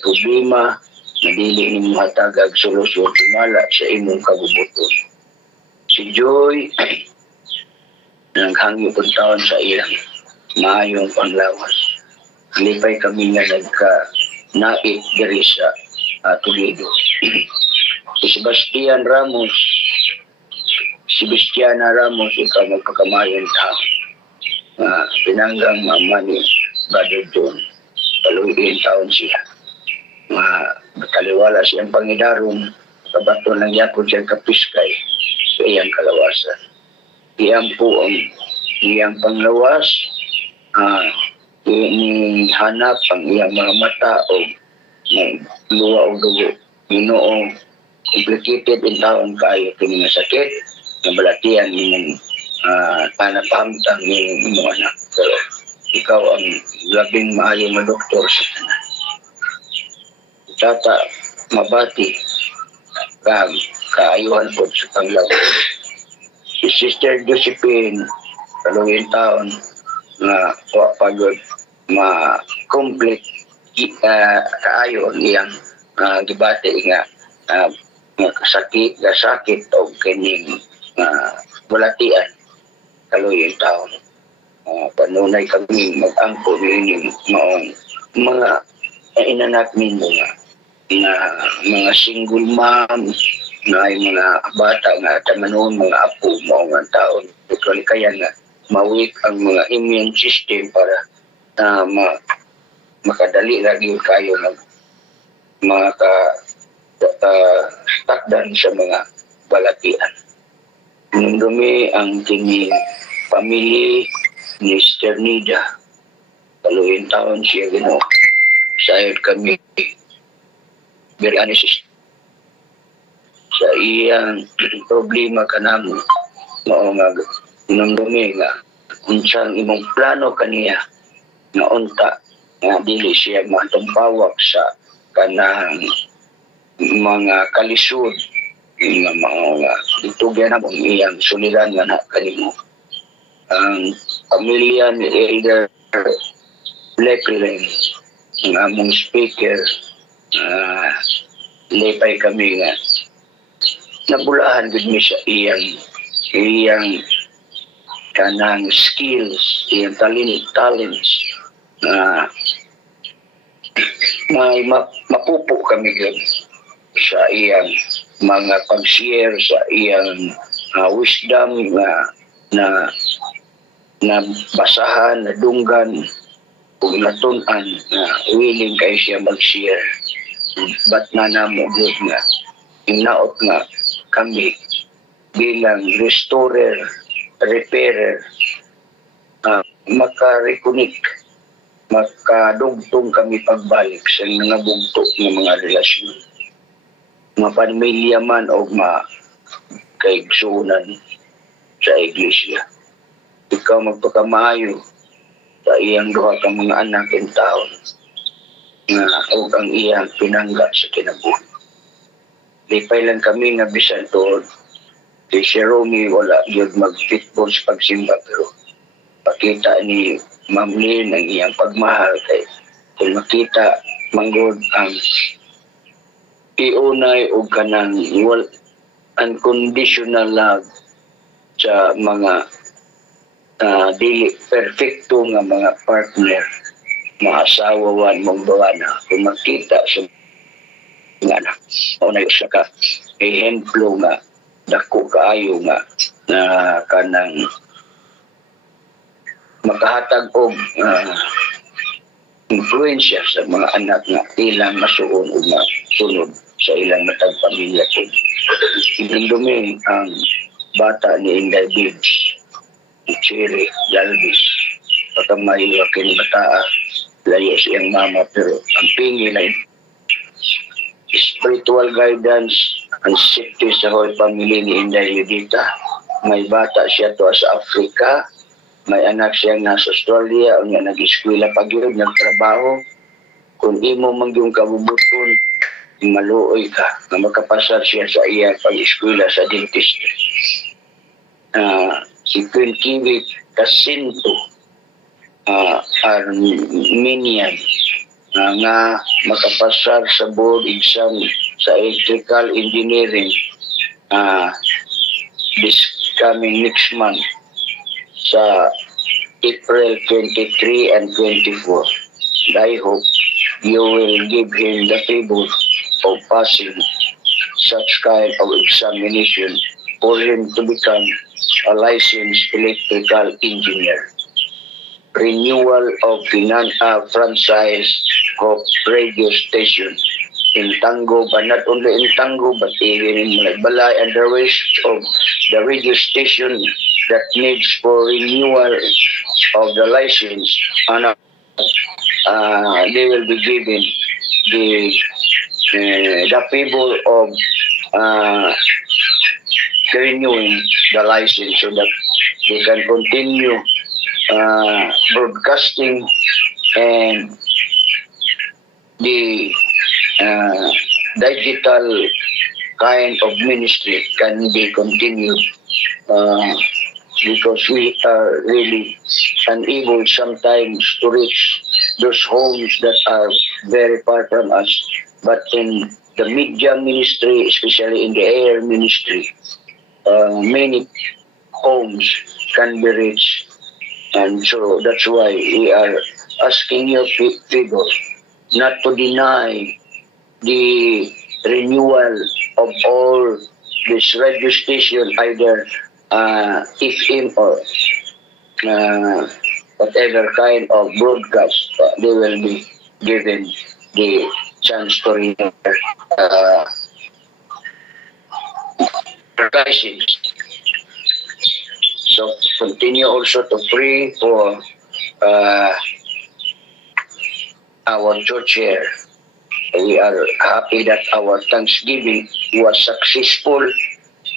problema na dili nimo hatagag solusyon sumala sa imong kagubuton. Si Joy naghangyo pud taon sa ilang maayong panglawas. Lipay kami nga nagka-nait diri sa Toledo. Si Sebastiana Ramos ikaw magpakamayon tao. Pinanggang mama ni Brother John. Paluhin taon siya. Kaliwala siyang pangidaron. Kabato ng yapon siyang kapiskay sa iyang kalawasan. Iyang po ang iyang panglawas. Hanap ang iyang mga mata o luwa o dugo. Ginoo, complicated in taon kayo kini nga sakit. Nabalatian ni panapahamtang ni mo anak. Pero ikaw ang labing maayong na doktor sa tanan. Tata, mabati kaayuhan po sa panglawas. Si Sister Josephine, kalungin taon na pagod ma-complete kaayo niyang gibati nga sakit o kining bulatian kaluyang taon. Panunay kami mag-angko nining maong mga inanak nimo nga mga single mom na ay mga bata nga tamanon mga apo mo nga taon kaya nga mawik ang mga immune system para makadali lagi kayo takdan sa mga balatian. Nung dumi ang kini pamilya ni Sister Nida, paluhin taon siya Ginoo. Sayod kami very honest sa iyang problema kanamo mao nga nung dumi nga unsang imong plano kaniya nga unta nga dili siya matumpawak sa kanang mga kalisod nga mga itugyan na mong iyang suliran nga na kanimo. Ang pamilya ni Elder Lepileng ang among speaker lipay kami nga nabulahan gud mi sa iyang kanang skills, iyang talents may mapupo kami gud sa iyang mga pag-share sa iyang wisdom na basahan, na dunggan kung natun-an na willing kayo siya mag-share. Ba't na namo good nga inaot nga kami bilang restorer, repairer, makareconnect, makadugtong kami pagbalik sa mga bugto ng mga relasyon. mapamilya man o kaigsunan sa iglesia. Ikaw magpakamaayo sa iyang duha ka mga anak in taon nga og ang iyang pinangga sa kinabuhi. Lipay lang kami nga bisan tuod si Romy wala yun mag-fitball sa pagsimba pero pakita ni Ma'am Lynn ang iyang pagmahal kay kung makita manggod ang iunay o kanang unconditional love sa mga dili perfecto nga mga partner, mga asawawan mong bawana. Kung makita sa nga na, o na siya ka, ehemplo nga, dako kaayo nga, na kanang makahatag og influensya sa mga anak nga ilang masuon o masunod sa ilang matag pamilya po. Inindumi ang bata ni Inday Bibbs, Cherry Galvis, pagkamayo kinibataa, layo siyang mama pero ang pingi na spiritual guidance and safety sa whole family ni Inday Yudita. May bata siya to sa Africa, may anak siya nasa Australia, o nga nag-eskwela pag yun, nagtrabaho. Kung imo man yung kabubuton, maluoy ka, na makapasar siya sa iya pag-eskwela sa dentistry. Si Queen Kiwi Jacinto Armenian nga makapasar sa board exam sa electrical engineering this coming next month sa April 23 and 24. And I hope you will give him the favor of passing such kind of examination for him to become a licensed electrical engineer. Renewal of the franchise of radio station in Tango, but not only in Tango, but even in Malagbalay and the rest of the radio station that needs for renewal of the license, and they will be given the favor of renewing the license so that they can continue broadcasting and the digital kind of ministry can be continued because we are really unable sometimes to reach those homes that are very far from us. But in the media ministry, especially in the air ministry, many homes can be reached. And so that's why we are asking your people not to deny the renewal of all this radio station, either FM or whatever kind of broadcast. They will be given the chance to renew their license. So continue also to pray for our church here. We are happy that our Thanksgiving was successful,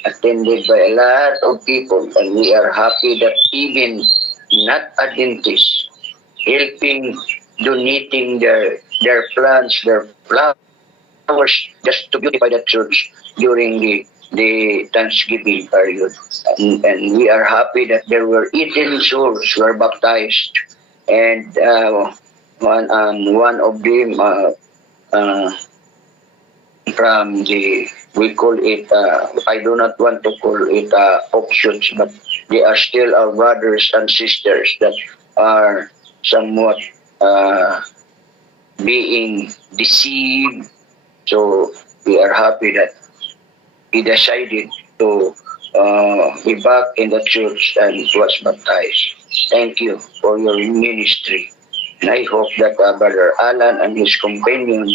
attended by a lot of people, and we are happy that even not Adventists helping, donating their plants, their flowers, just to beautify the church during the Thanksgiving period. And we are happy that there were 18 souls were baptized, and one of them from the, we call it, I do not want to call it offshoots, but they are still our brothers and sisters that are somewhat being deceived. So we are happy that he decided to be back in the church and was baptized. Thank you for your ministry. And I hope that Brother Alan and his companion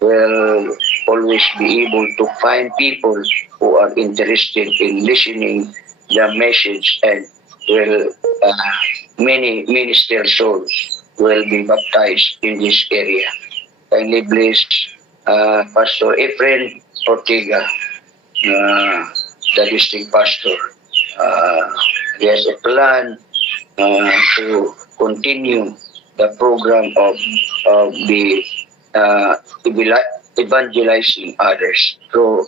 will always be able to find people who are interested in listening the message, and will many still souls will be baptized in this area. Kindly bless Pastor Efren Ortega, the district pastor. He has a plan to continue the program of the evangelizing others through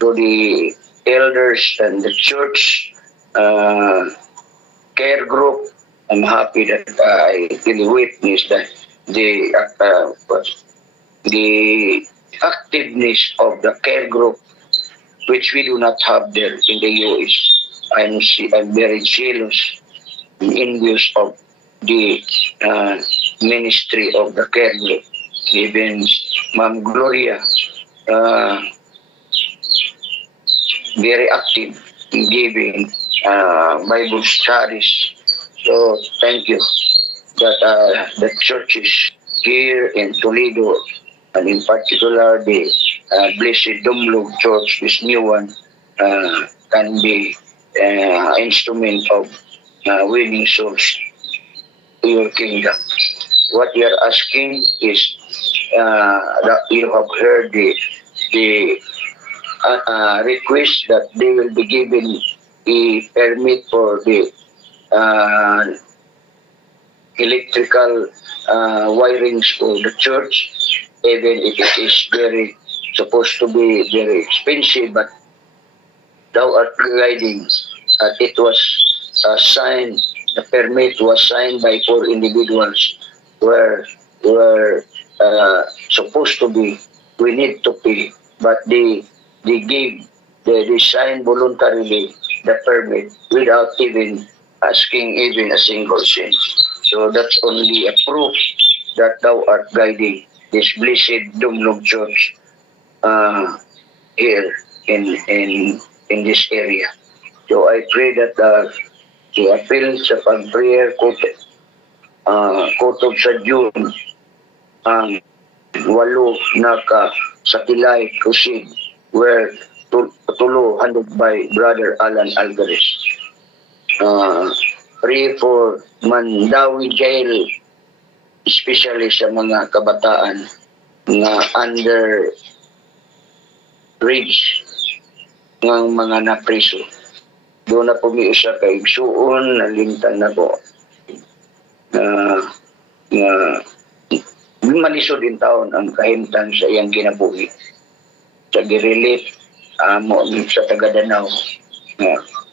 the elders and the church care group. I'm happy that I really witnessed that the activeness of the care group, which we do not have there in the US. I'm very jealous and envious of the ministry of the care group. Even Ma'am Gloria, very active in giving Bible studies. So thank you that the churches here in Toledo, and in particular the Blessed Dumlog Church, this new one, can be instrument of winning souls to your kingdom. What we are asking is that you have heard the request that they will be given a permit for the electrical wirings for the church, even if it is supposed to be very expensive, but thou art guiding. It was signed, the permit was signed by 4 individuals were supposed to be, we need to pay, but they signed voluntarily the permit without even asking even a single cent. So that's only a proof that thou art guiding this Blessed Dumlog Church here in this area. So I pray that the appeal sa pag-prayer kutob sa June ang 8 na sa Kilay Crusade where tulo handog by Brother Alan Alvarez. Pray for Mandawi Jail, especially sa mga kabataan na under age ng mga napriso. Doon na po may isa kay Igsuon, nalimtan na po. Malisod din taon ang kahimtang sa iyang kinabuhi. Sa Girilit, sa taga-Danau,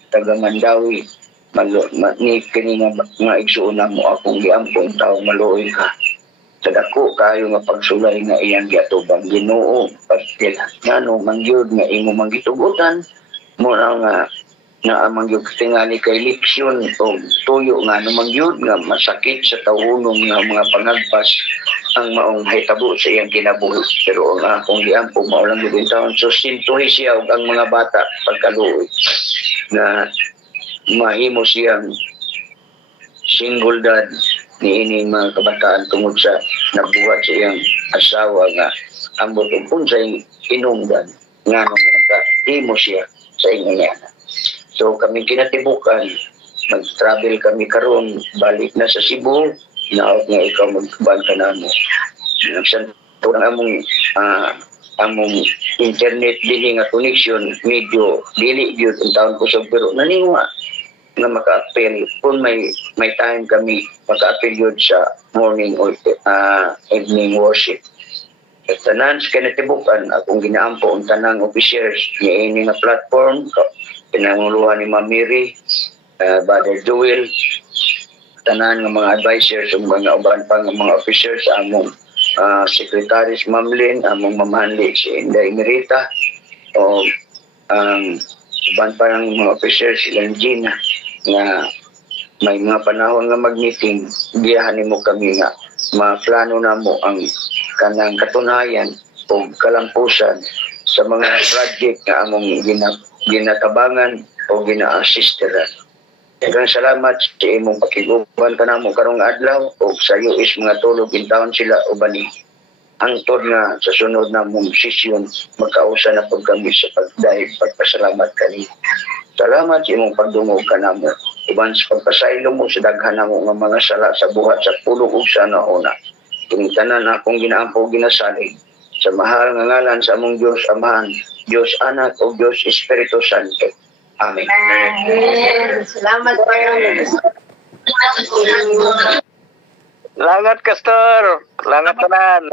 taga Mandawi, ni kini nga igsuon na mo akong giampong taong maluoy ka. Sa dako kayo nga pagsulay nga iyang giatubang Ginoo, pastil ngano mangyud nga imo manggitugutan mo na mangyud tingali kay leksyon o tuyo nga no mangyud nga masakit sa tawunon nga mga pangagpas ang maong hitabo sa iyang kinabuhi. Pero ang akong giampong mao lang gid taon so sintuhi siya og ang mga bata pagkaluoy na mahimo siyang single dad ni ini mga kabataan tungod sa nabuhat sa iyang asawa nga ambot og unsay hinungdan nga nakahimo siya sa iyang yana. So kami kinatibukan mag-travel kami karon balik na sa Cebu naot nga ikaw magban ka namo. Nagsanto ang among internet dili nga connection medyo dili gyud ang taon ko sa pero naniwa na maka-appeal kung may time kami maka-appeal yun sa morning or evening worship. At tanan sa kinatibukan akong ginaampo ang tanang officers ni ini nga platform pinanguluhan ni Ma'am Mary, Brother Joel, tanan ng mga advisors ng mga uban pang mga officers among Secretary Ma'am Lynn, among mamahanli si Inday Merita o ang uban pa ng mga officers silang Gina nga may mga panahon nga mag-meeting biyahan mo kami nga maplano na mo ang kanang katunayan o kalampusan sa mga project nga among ginatabangan o gina-assisteran. Daghang salamat sa imong pakiguban kanamo karong adlaw o sa US mga tulog in town sila ubani. Hangtod nga sa sunod na mong session magkausa na pag kami sa pagdahig pagpasalamat kani. Salamat sa imong pagdungog kanamo. Uban sa pagpasaylo mo sa daghan namo nga mga sala sa buhat sa pulong ug sa nauna. Kung tanan akong ginaampo ginasalig sa mahal nga ngalan sa among Diyos Amahan, Diyos Anak o Diyos Espiritu Santo. Amen. Salamat po. Langat, Castor. Langat tanan.